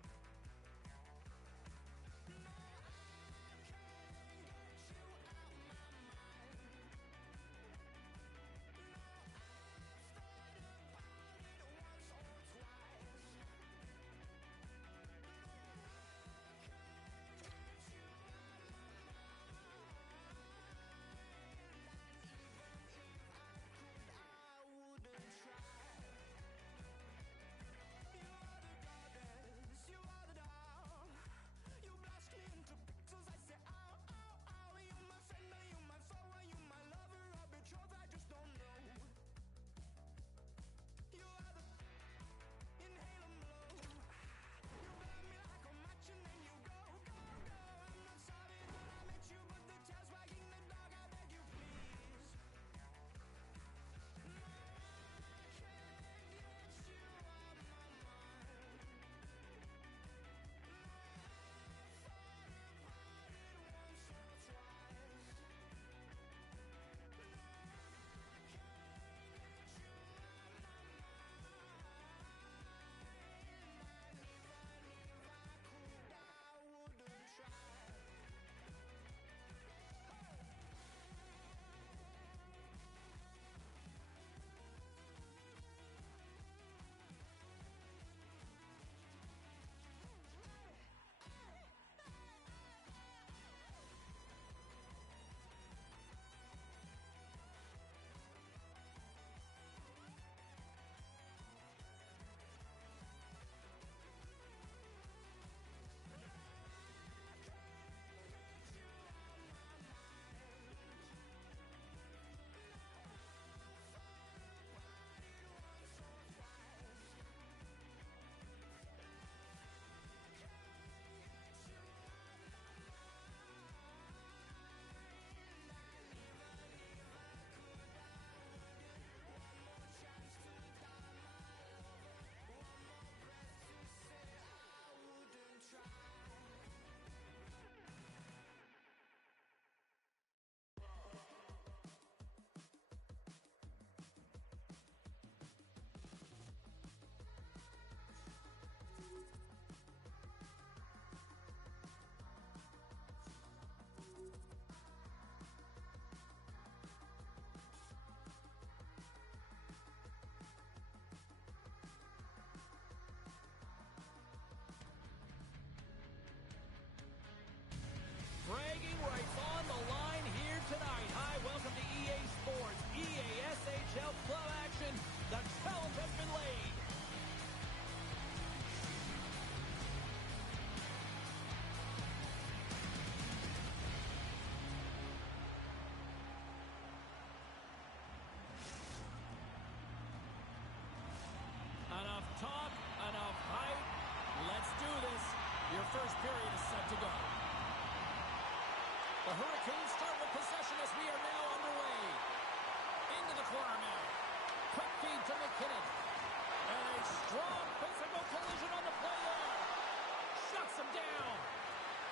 first period is set to go. The Hurricanes start with possession as we are now underway. Into the corner now. Quick feed to McKinnon. And a strong physical collision on the play there. Shuts him down.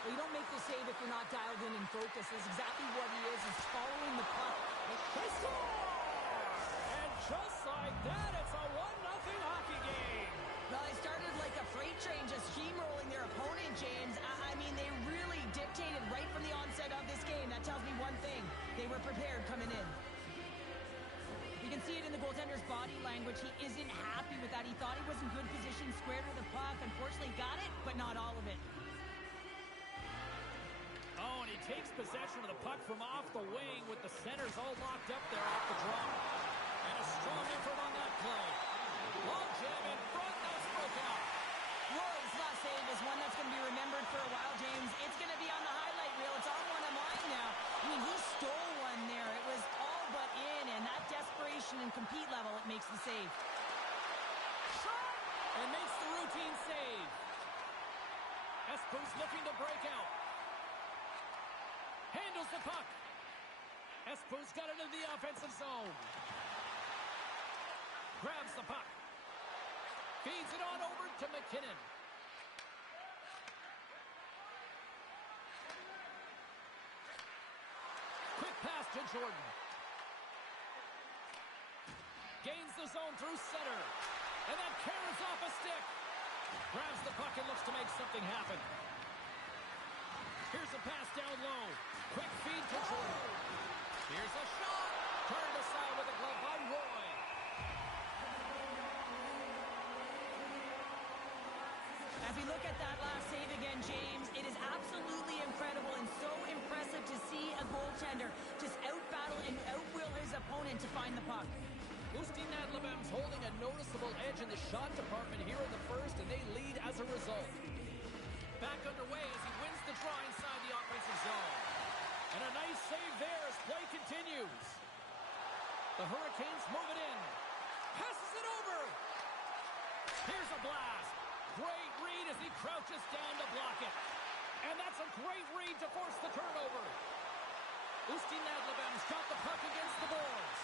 Well, you don't make the save if you're not dialed in and focused. That's exactly what he is. He's following the puck. They score! And just like that, it's a 1-0 hockey game. Well, they started like a freight train just steamrolling their opponent, James. I mean, they really dictated right from the onset of this game. That tells me one thing. They were prepared coming in. You can see it in the goaltender's body language. He isn't happy with that. He thought he was in good position, squared with the puck. Unfortunately, got it, but not all of it. Oh, and he takes possession of the puck from off the wing with the centers all locked up there off the draw. And a strong effort on that play. Long jab in front, that's broke out. Whoa, this last save is one that's going to be remembered for a while, James. It's going to be on the highlight reel. It's on one of mine now. I mean, he stole one there. It was all but in, and that desperation and compete level, it makes the save. Shot! And makes the routine save. Espo's looking to break out. Handles the puck. Espo's got it into the offensive zone. Grabs the puck. Feeds it on over to McKinnon. Quick pass to Jordan. Gains the zone through center. And that carries off a stick. Grabs the puck and looks to make something happen. Here's a pass down low. Quick feed to Jordan. Here's a shot. Turned aside with a glove by Roy. As we look at that last save again, James, it is absolutely incredible and so impressive to see a goaltender just out-battle and out-will his opponent to find the puck. Usti Nadlebem's holding a noticeable edge in the shot department here in the first, and they lead as a result. Back underway as he wins the draw inside the offensive zone. And a nice save there as play continues. The Hurricanes move it in. Passes it over. Here's a blast. Great read as he crouches down to block it. And that's a great read to force the turnover. Usti Nadlebem's got the puck against the boards.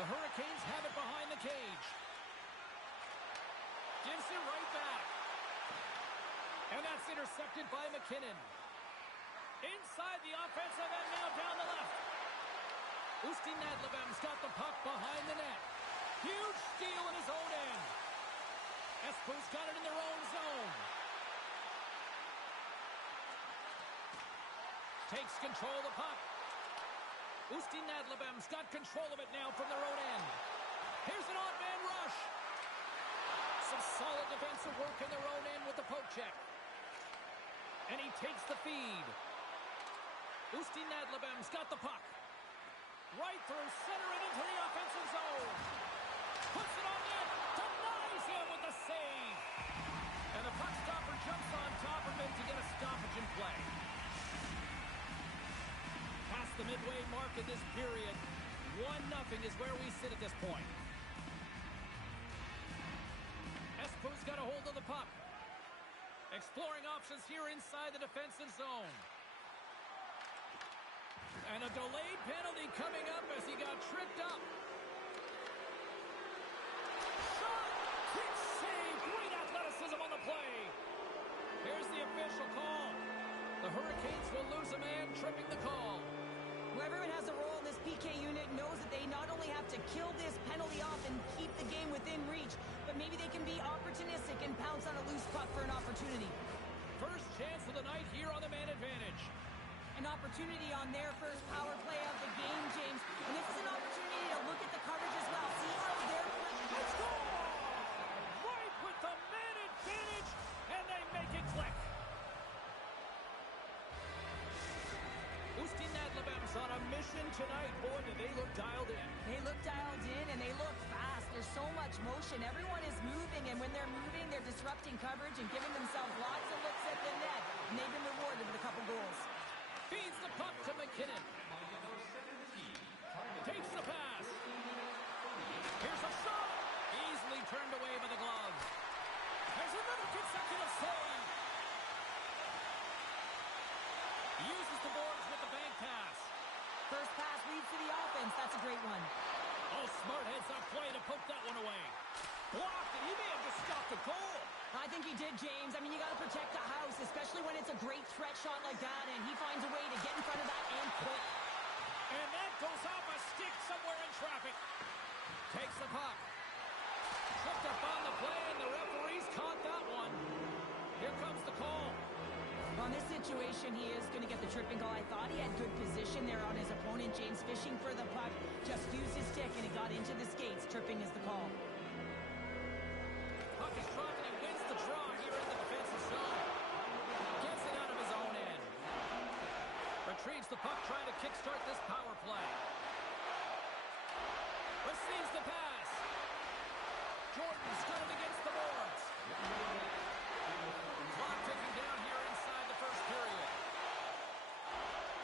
The Hurricanes have it behind the cage. Gives it right back. And that's intercepted by McKinnon. Inside the offensive end now down the left. Usti Nadlebem's got the puck behind the net. Huge steal in his own end. Espo's got it in their own zone. Takes control of the puck. Usti Nadlebem's got control of it now from their own end. Here's an odd man rush. Some solid defensive work in their own end with the poke check. And he takes the feed. Usti Nadlebem's got the puck. Right through center and into the offensive zone. Puts it on net. Denies him with the save. And the puck stopper jumps on top of him to get a stoppage in play. Past the midway mark in this period, 1-0 is where we sit at this point. Espo's got a hold of the puck. Exploring options here inside the defensive zone. And a delayed penalty coming up as he got tripped up. Shot! Quick save! Great athleticism on the play. Here's the official call. The Hurricanes will lose a man, tripping the call. Whoever has a role in this PK unit knows that they not only have to kill this penalty off and keep the game within reach, but maybe they can be opportunistic and pounce on a loose puck for an opportunity. First chance of the night here on the man advantage. An opportunity on their first power play of the game, James. And this is an opportunity to look at the coverage as well. See how they're... Score! Right with the man advantage, and they make it click. Usti Nadlebem's on a mission tonight. Boy, do they look dialed in. They look dialed in, and they look fast. There's so much motion. Everyone is moving, and when they're moving, they're disrupting coverage and giving themselves lots of looks at the net. And they've been rewarded with a couple goals. Feeds the puck to McKinnon. Takes the pass. Here's a shot. Easily turned away by the glove. There's another consecutive save. great one. Oh, smart heads up play to poke that one away. Blocked, and he may have just stopped the goal. I think he did, James. I mean, you got to protect the house, especially when it's a great threat shot like that, and he finds a way to get in front of that and quick. And that goes off a stick somewhere in traffic. Takes the puck. Tripped up on the play, and the referees caught that one. Here comes the call. On this situation, he is going to get the tripping call. I thought he had good position there on his opponent. James fishing for the puck, just used his stick, and it got into the skates. Tripping is the call. Puck is dropped, and he wins the draw here in the defensive zone. Gets it out of his own end. Retrieves the puck, trying to kickstart this power play. Receives the pass. Jordan's got it against the boards. Clock ticking down here inside the first period.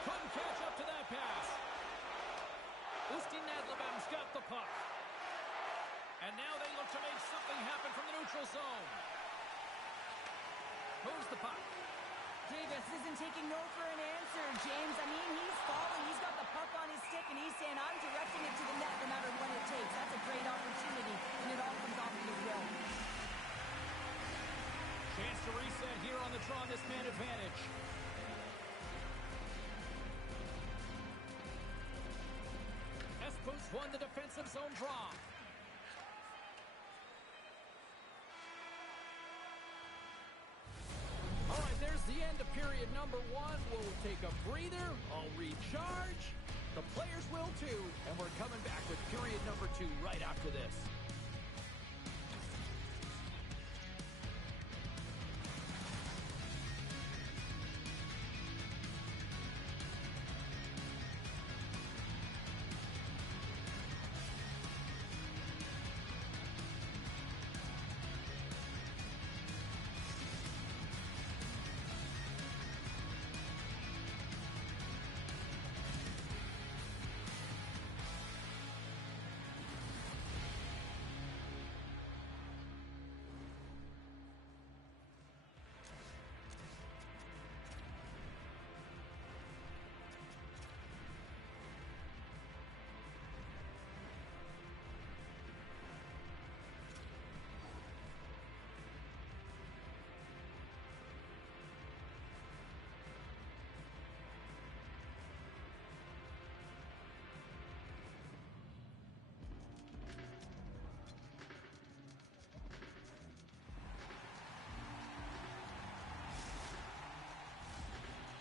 Couldn't catch up to that pass. Ustin Nadlebem's got the puck. And now they look to make something happen from the neutral zone. Moves the puck. Davis isn't taking no for an answer, James. I mean, he's falling. He's got the puck on his stick, and he's saying, I'm directing it to the net no matter what it takes. That's a great opportunity, and it all comes off of his will. Chance to reset here on the draw, this man advantage. Espoos won the defensive zone draw. All right, there's the end of period number 1. We'll take a breather. I'll recharge. The players will too. And we're coming back with period number 2 right after this.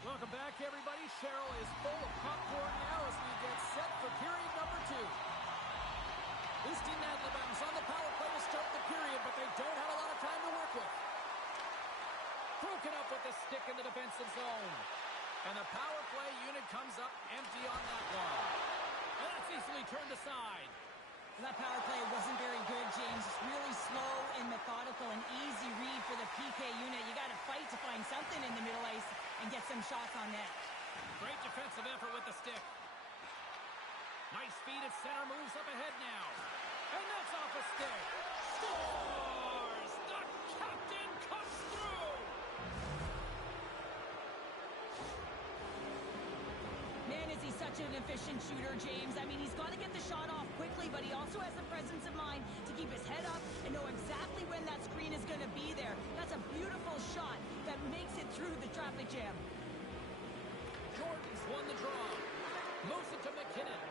Welcome back, everybody. Cheryl is full of popcorn now as we get set for period number 2. Ustin Nadlebem's on the power play to start the period, but they don't have a lot of time to work with. Broken up with the stick in the defensive zone. And the power play unit comes up empty on that one. And that's easily turned aside. That power play wasn't very good, James. It's really slow and methodical, an easy read for the PK unit. You got to fight to find something in the middle ice and get some shots on net. Great defensive effort with the stick. Nice feed at center, moves up ahead now. And that's off a stick. Scores! The captain comes through! Man, is he such an efficient shooter, James. I mean, he's got to get the shot off quickly, but he also has the presence of mind to keep his head up and know exactly when that screen is going to be there. That's a beautiful shot that makes it through the traffic jam. Jordan's won the draw. Moves it to McKinnon.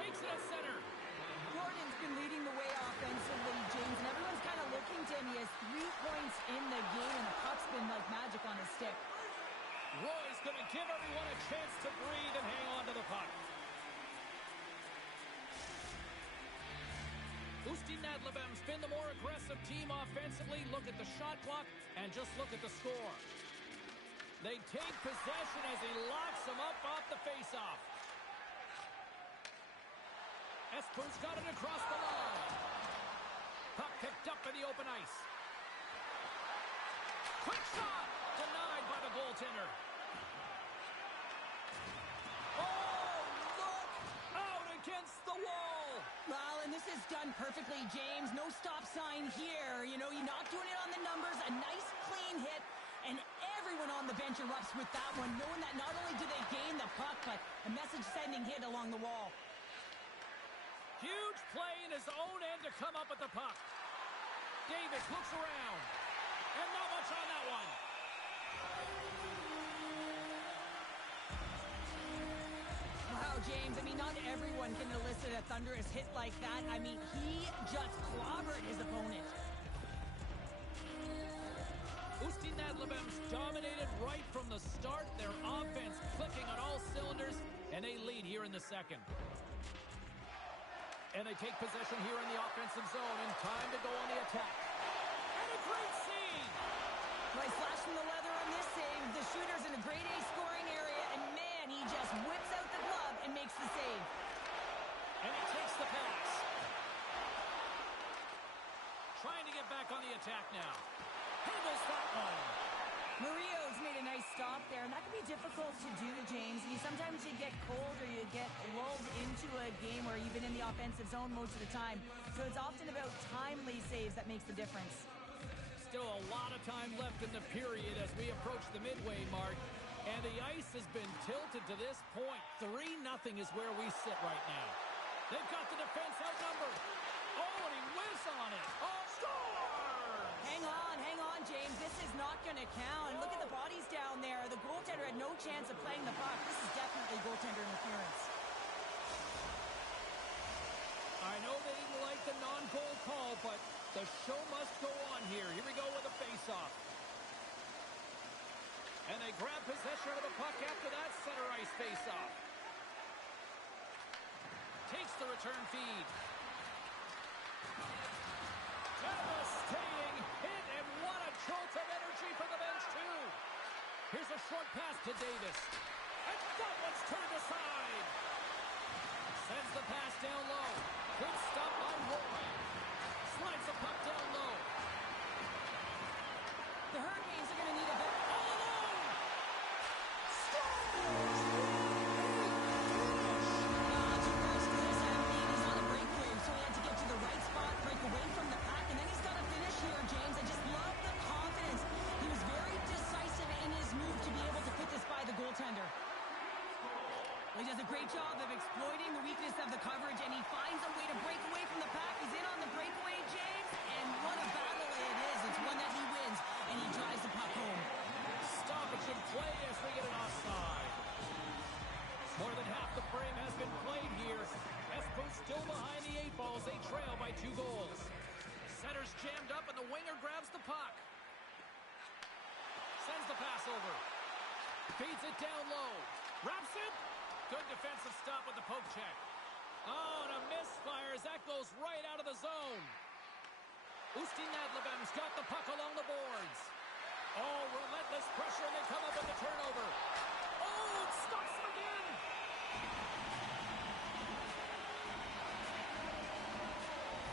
Takes it at center. Jordan's been leading the way offensively, James, and everyone's kind of looking to him. He has 3 points in the game, and the puck's been like magic on his stick. Roy's going to give everyone a chance to breathe and hang on to the puck. Ustin Nadlebem's been the more aggressive team offensively. Look at the shot clock and just look at the score. They take possession as he locks them up off the faceoff. Espoos got it across the line. Puck picked up in the open ice. Quick shot! Denied by the goaltender. Oh, look! Out against the wall! Well, and this is done perfectly, James. No stop sign here. You know, you're not doing it on the numbers. A nice, clean hit, and everyone on on the bench erupts with that one, knowing that not only do they gain the puck, but a message-sending hit along the wall. Huge play in his own end to come up with the puck. Davis looks around. And not much on that one. Wow, James, I mean, not everyone can elicit a thunderous hit like that. I mean, he just clobbered his opponent. Usti Nadlebem's dominated right from the start. Their offense clicking on all cylinders, and they lead here in the second. And they take possession here in the offensive zone, and time to go on the attack. And a great save! Nice flash from the leather on this save. The shooter's in a grade A scoring area, and man, he just whips out the glove and makes the save. And he takes the pass. Trying to get back on the attack now. Handles that one. Murillo's made a nice stop there, and that can be difficult to do, James. I mean, sometimes you get cold or you get lulled into a game where you've been in the offensive zone most of the time. So it's often about timely saves that makes the difference. Still a lot of time left in the period as we approach the midway mark. And the ice has been tilted to this point. 3-0 is where we sit right now. They've got the defense outnumbered. Oh, and he whiffs on it. Oh, scores! Hang on, James. This is not going to count. Look at the bodies down there. The goaltender had no chance of playing the puck. This is definitely goaltender interference. I know they didn't like the non-goal call, but the show must go on here. Here we go with a face-off. And they grab possession of the puck after that center ice face-off. Takes the return feed. Devastating hit, and what a jolt of energy for the bench, too. Here's a short pass to Davis. And that one's turned aside. Sends the pass down low. Good stop by Roy. Slides the puck down low. The Hurricanes are going to need a better... All alone! Scores! Too close to this, Anthony. He's on a breakaway, so he had to get to the right spot, break away from the pack, and then he's got to finish here, James. I just love the confidence. He was very decisive in his move to be able to put this by the goaltender. He does a great job of exploiting the weakness of the coverage, and he finds a way to break away from the pack. He's in on the breakaway, James, and what a battle it is. It's one that he wins, and he drives the puck home. Stoppage in play as we get an offside. More than half the frame has been played here. Espo's still behind the 8 balls. They trail by 2 goals. Center's jammed up, and the winger grabs the puck. Sends the pass over. Feeds it down low. Wraps it. Good defensive stop with the poke check. Oh, and a misfire as that goes right out of the zone. Usti Nadlebem's got the puck along the boards. Oh, relentless pressure, and they come up with the turnover. Oh, it stops him again.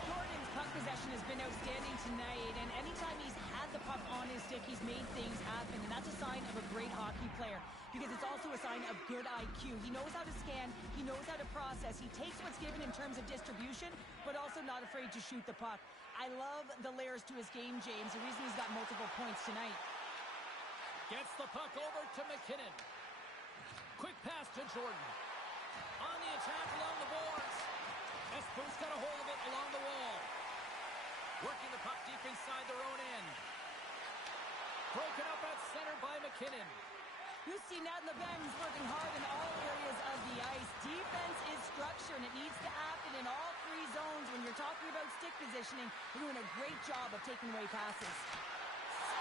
Gordon's puck possession has been outstanding tonight, and anytime he's had the puck on his stick, he's made things happen, and that's a sign of a great hockey player, because it's also a sign of good IQ. He knows how to scan, he knows how to process, he takes what's given in terms of distribution, but also not afraid to shoot the puck. I love the layers to his game, James, the reason he's got multiple points tonight. Gets the puck over to McKinnon. Quick pass to Jordan. On the attack along the boards. Espo's got a hold of it along the wall. Working the puck deep inside their own end. Broken up at center by McKinnon. You see Nadlebem's working hard in all areas of the ice. Defense is structure, and it needs to happen in all 3 zones. When you're talking about stick positioning, you're doing a great job of taking away passes.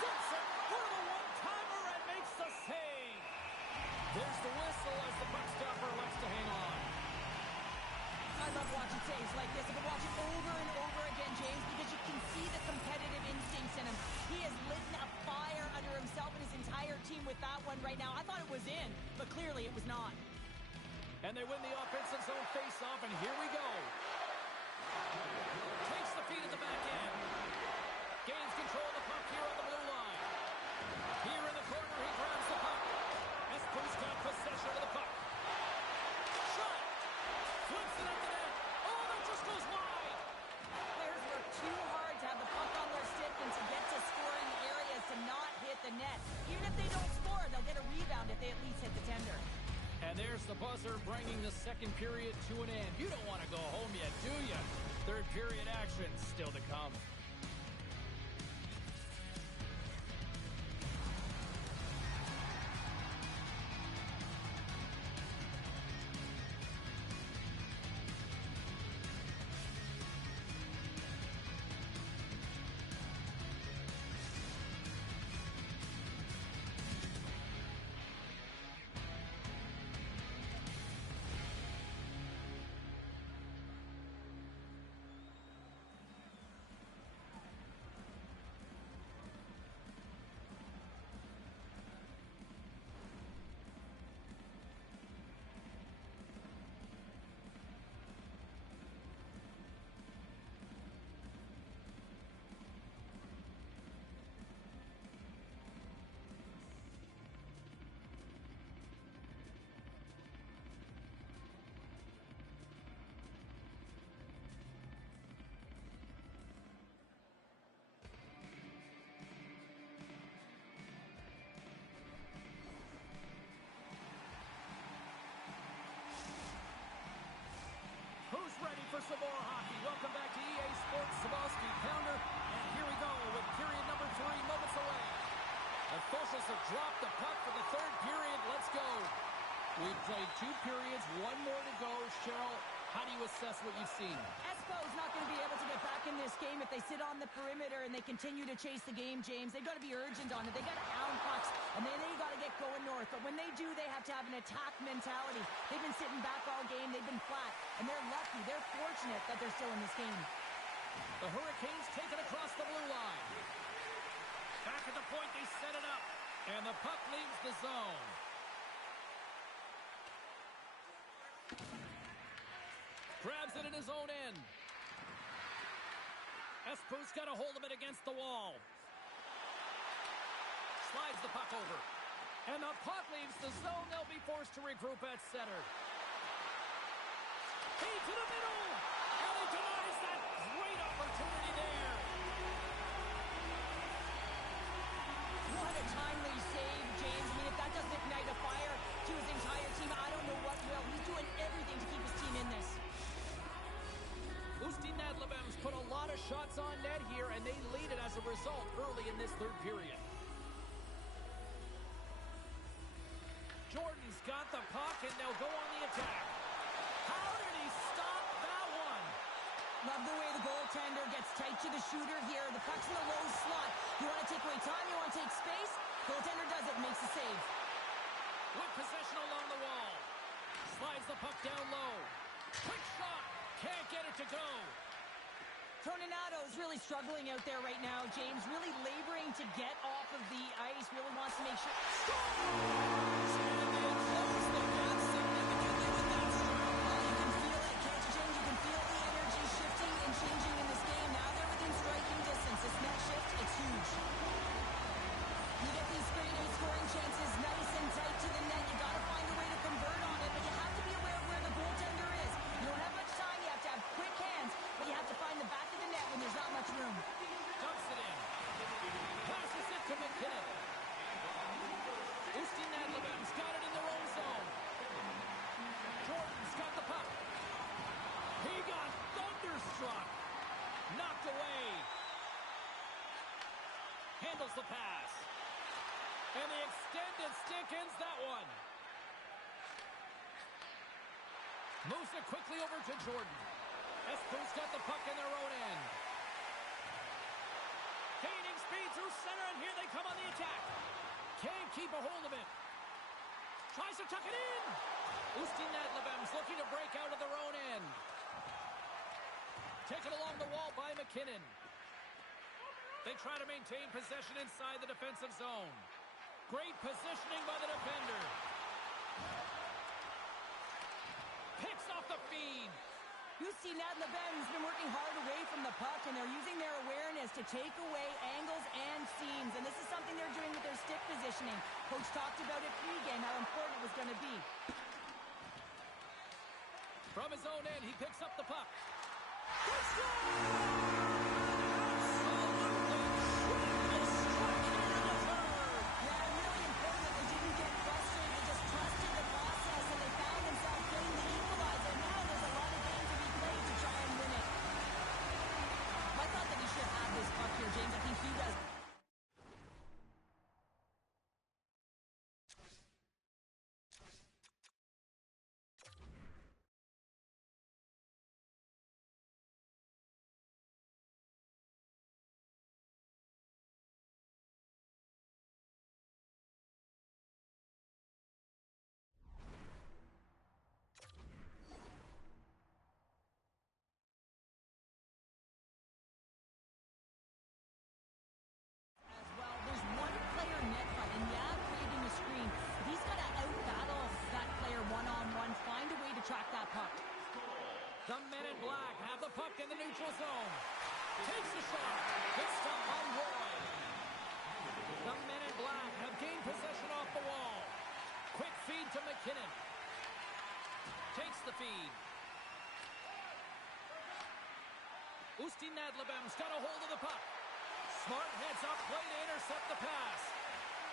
Stinson for the one-timer and makes the save. There's the whistle as the puck stopper elects to hang on. I love watching saves like this. I can watch it over and over again, James, because you can see the competitive instincts in him. He has lit a fire under himself and his entire team with that one right now. I thought it was in, but clearly it was not. And they win the offensive zone face-off, and here we go. Takes the feed at the back end. Gains control of the puck here on the blue line. Here in the corner, he grabs the puck. Espo's got possession of the puck. Shot! Flips it at the net. Oh, that just goes wide! Players work too hard to have the puck on their stick and to get to scoring areas to not hit the net. Even if they don't score, there's the buzzer, bringing the second period to an end. You don't want to go home yet, do you? Third period action still to come. Who's ready for some more hockey? Welcome back to EA Sports Sabalski Pounder. And here we go with period number 3 moments away. Officials have dropped the puck for the third period. Let's go. We've played 2 periods, 1 more to go. Cheryl, how do you assess what you've seen? Espo's not going to be able to get back in this game if they sit on the perimeter and they continue to chase the game, James. They've got to be urgent on it. They got to hound pucks, and then they got to get going north. But when they do, they have to have an attack mentality. They've been sitting back all game. They've been flat, and they're lucky. They're fortunate that they're still in this game. The Hurricanes take it across the blue line. Back at the point, they set it up, and the puck leaves the zone. Grabs it in his own end. Espo's got a hold of it against the wall. Slides the puck over. And the puck leaves the zone. They'll be forced to regroup at center. He to the middle. And he denies that great opportunity there. What a timely save, James. I mean, if that doesn't ignite a fire to his entire team, I don't know what will. He's doing everything to keep his team in this. Usti Nadlebem's put a lot of shots on net here, and they lead it as a result early in this third period. Jordan's got the puck, and they'll go on the attack. How did he stop that one? Love the way the goaltender gets tight to the shooter here. The puck's in the low slot. You want to take away time, you want to take space. Goaltender does it, makes the save. With possession along the wall. Slides the puck down low. Quick shot. Can't get it to go. Tornado's really struggling out there right now, James. Really laboring to get off of the ice. Really wants to make sure. Scores! And they close the gap significantly with that strike. You can feel it, can't you, James? You can feel the energy shifting and changing in this game. Now they're within striking distance. This next shift, it's huge. You get these straight eight scoring chances nice and tight to the net. You got to find a way to convert on it, but you have to be aware of where the goaltender is. You don't have much time. You have to have quick hands, but you have to find the back of the net when there's not much room. Dumps it in. Passes it to McKinnon. Usti Nadlebem's got it in their own zone. Jordan's got the puck. He got thunderstruck. Knocked away. Handles the pass. And the extended stick ends that one. Moves it quickly over to Jordan. Espo's got the puck in their own end. Gaining speed through center, and here they come on the attack. Can't keep a hold of it. Tries to tuck it in. Usti Nadlebem's looking to break out of their own end. Taken along the wall by McKinnon. They try to maintain possession inside the defensive zone. Great positioning by the defender. Picks off the feed. You see Nadlebem's been working hard away from the puck, and they're using their awareness to take away angles and seams. And this is something they're doing with their stick positioning. Coach talked about it pregame, how important it was going to be. From his own end, he picks up the puck. Yeah, really important that they didn't get frustrated. They just trusted the process, and they found neutral zone. Takes a shot. Good stop by Roy. The men in black have gained possession off the wall. Quick feed to McKinnon. Takes the feed. Usti Nadlebem's got a hold of the puck. Smart heads up play to intercept the pass.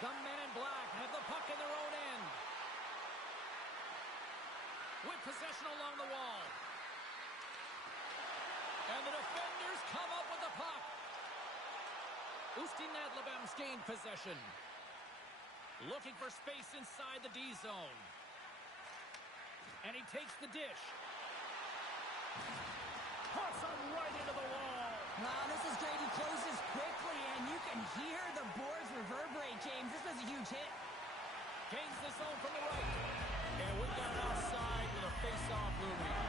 The men in black have the puck in their own end. With possession along the wall. And the defenders come up with the puck. Usti Nadlebem's gained possession. Looking for space inside the D zone. And he takes the dish. Puts him right into the wall. Wow, this is great. He closes quickly, and you can hear the boards reverberate, James. This was a huge hit. Gains the zone from the right. And we've got it offside with a face-off looming.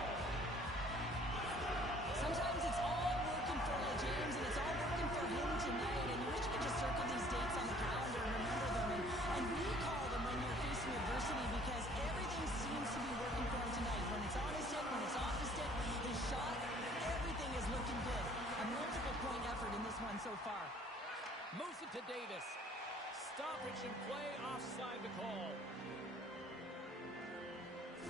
Sometimes it's all working for you, James, and it's all working for him tonight. And you wish you could just circle these dates on the calendar and remember them and recall them when you're facing adversity, because everything seems to be working for him tonight. When it's on his stick, when it's off his stick, his shot, everything is looking good. A multiple-point effort in this one so far. Moves it to Davis. Stoppage in play, offside the call.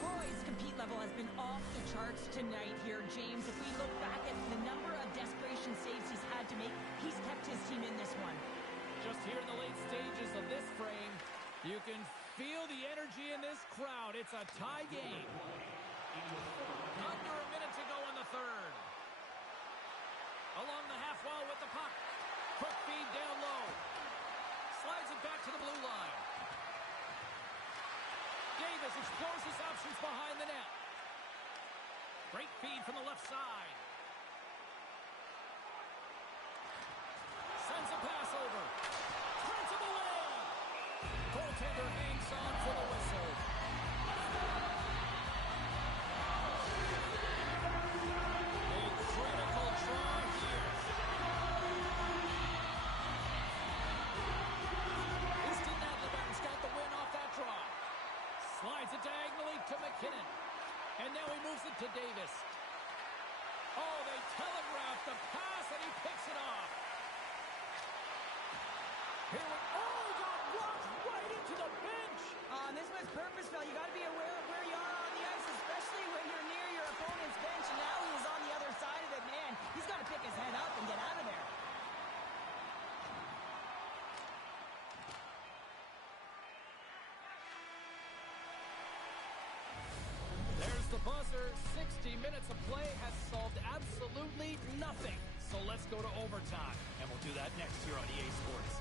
Roy's compete level has been off the charts tonight here, James. If we look back at the number of desperation saves he's had to make, he's kept his team in this one. Just here in the late stages of this frame, you can feel the energy in this crowd. It's a tie game. Under a minute to go in the third. Along the half wall with the puck. Quick feed down low. Slides it back to the blue line. Davis explores his options behind the net. Great feed from the left side. Sends a pass over. Turns him away. Goaltender hangs on for the whistle. A critical draw here. Usti Nadlebem's got the win off that draw. Slides it diagonally to McKinnon. And now he moves it to Davis. Oh, they telegraphed the pass, and he picks it off. Here we he got blocked right into the bench. This was purposeful. You got to be aware of where you are on the ice, especially when you're near your opponent's bench. And now he's on the other side of it, man. He's got to pick his head up and get out of there. There's the buzzer. 60 minutes of play has solved absolutely nothing. So let's go to overtime, and we'll do that next here on EA Sports.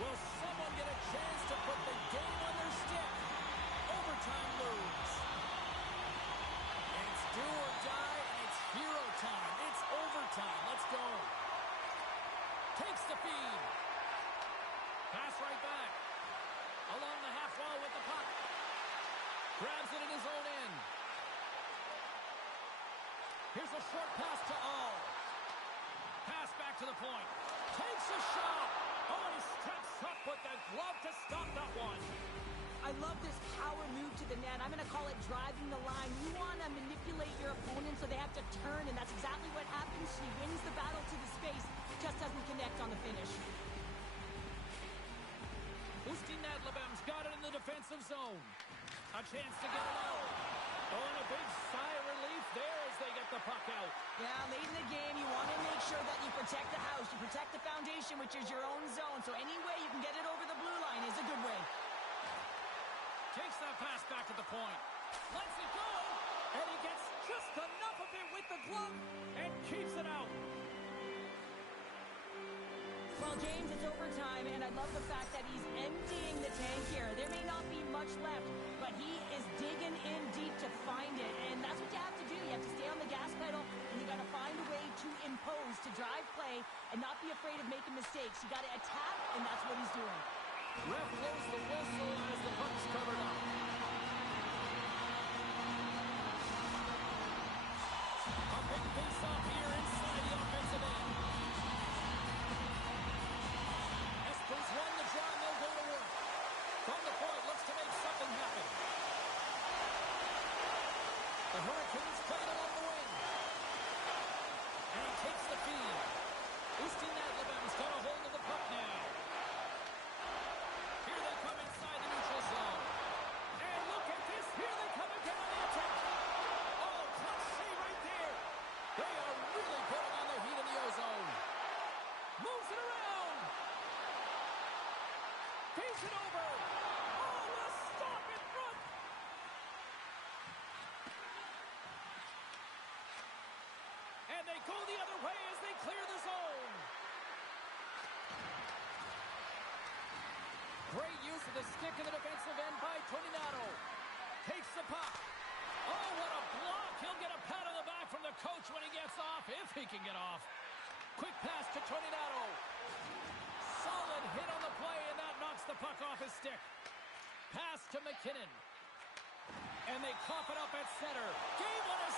Will someone get a chance to put the game on their stick? Overtime moves. It's do or die, and it's hero time. It's overtime. Let's go. Takes the feed. Pass right back. Along the half wall with the puck. Grabs it in his own end. Here's a short pass to All. Pass back to the point. Takes a shot. Oh, he steps up with the glove to stop that one. I love this power move to the net. I'm going to call it driving the line. You want to manipulate your opponent so they have to turn, and that's exactly what happens. She wins the battle to the space, just doesn't connect on the finish. Ustine Adlabem's got it in the defensive zone. A chance to get it out. Oh, and a big sigh of relief there as they get the puck out. Yeah, late in the game, you want to make sure that you protect the house. You protect the foundation, which is your own zone. So any way you can get it over the blue line is a good way. Takes that pass back to the point. Lets it go. And he gets just enough of it with the glove and keeps it out. Well, James, it's overtime, and I love the fact that he's emptying the tank here. There may not be much left, but he is digging in deep to find it, and that's what you have to do. You have to stay on the gas pedal, and you got to find a way to impose, to drive play, and not be afraid of making mistakes. You got to attack, and that's what he's doing. Ref blows the whistle as the puck's covered up. A big face-off here inside the offensive end. Espers won the draw, and they'll go to work. From the point, looks to make something happen. The Hurricanes play it along the wing. And he takes the feed. Ustine Adlabem's got a hold of the puck now. Here they come inside the neutral zone. And look at this. Here they come again on the attack. Oh, clutch save right there. They are really putting on their heat in the O-zone. Moves it around. Face it over. Oh, a stop in front. And they go the other way as they clear the zone. Great use of the stick in the defensive end by Toninato. Takes the puck. Oh, what a block. He'll get a pat on the back from the coach when he gets off, if he can get off. Quick pass to Toninato. Solid hit on the play, and that knocks the puck off his stick. Pass to McKinnon. And they cough it up at center. Game winner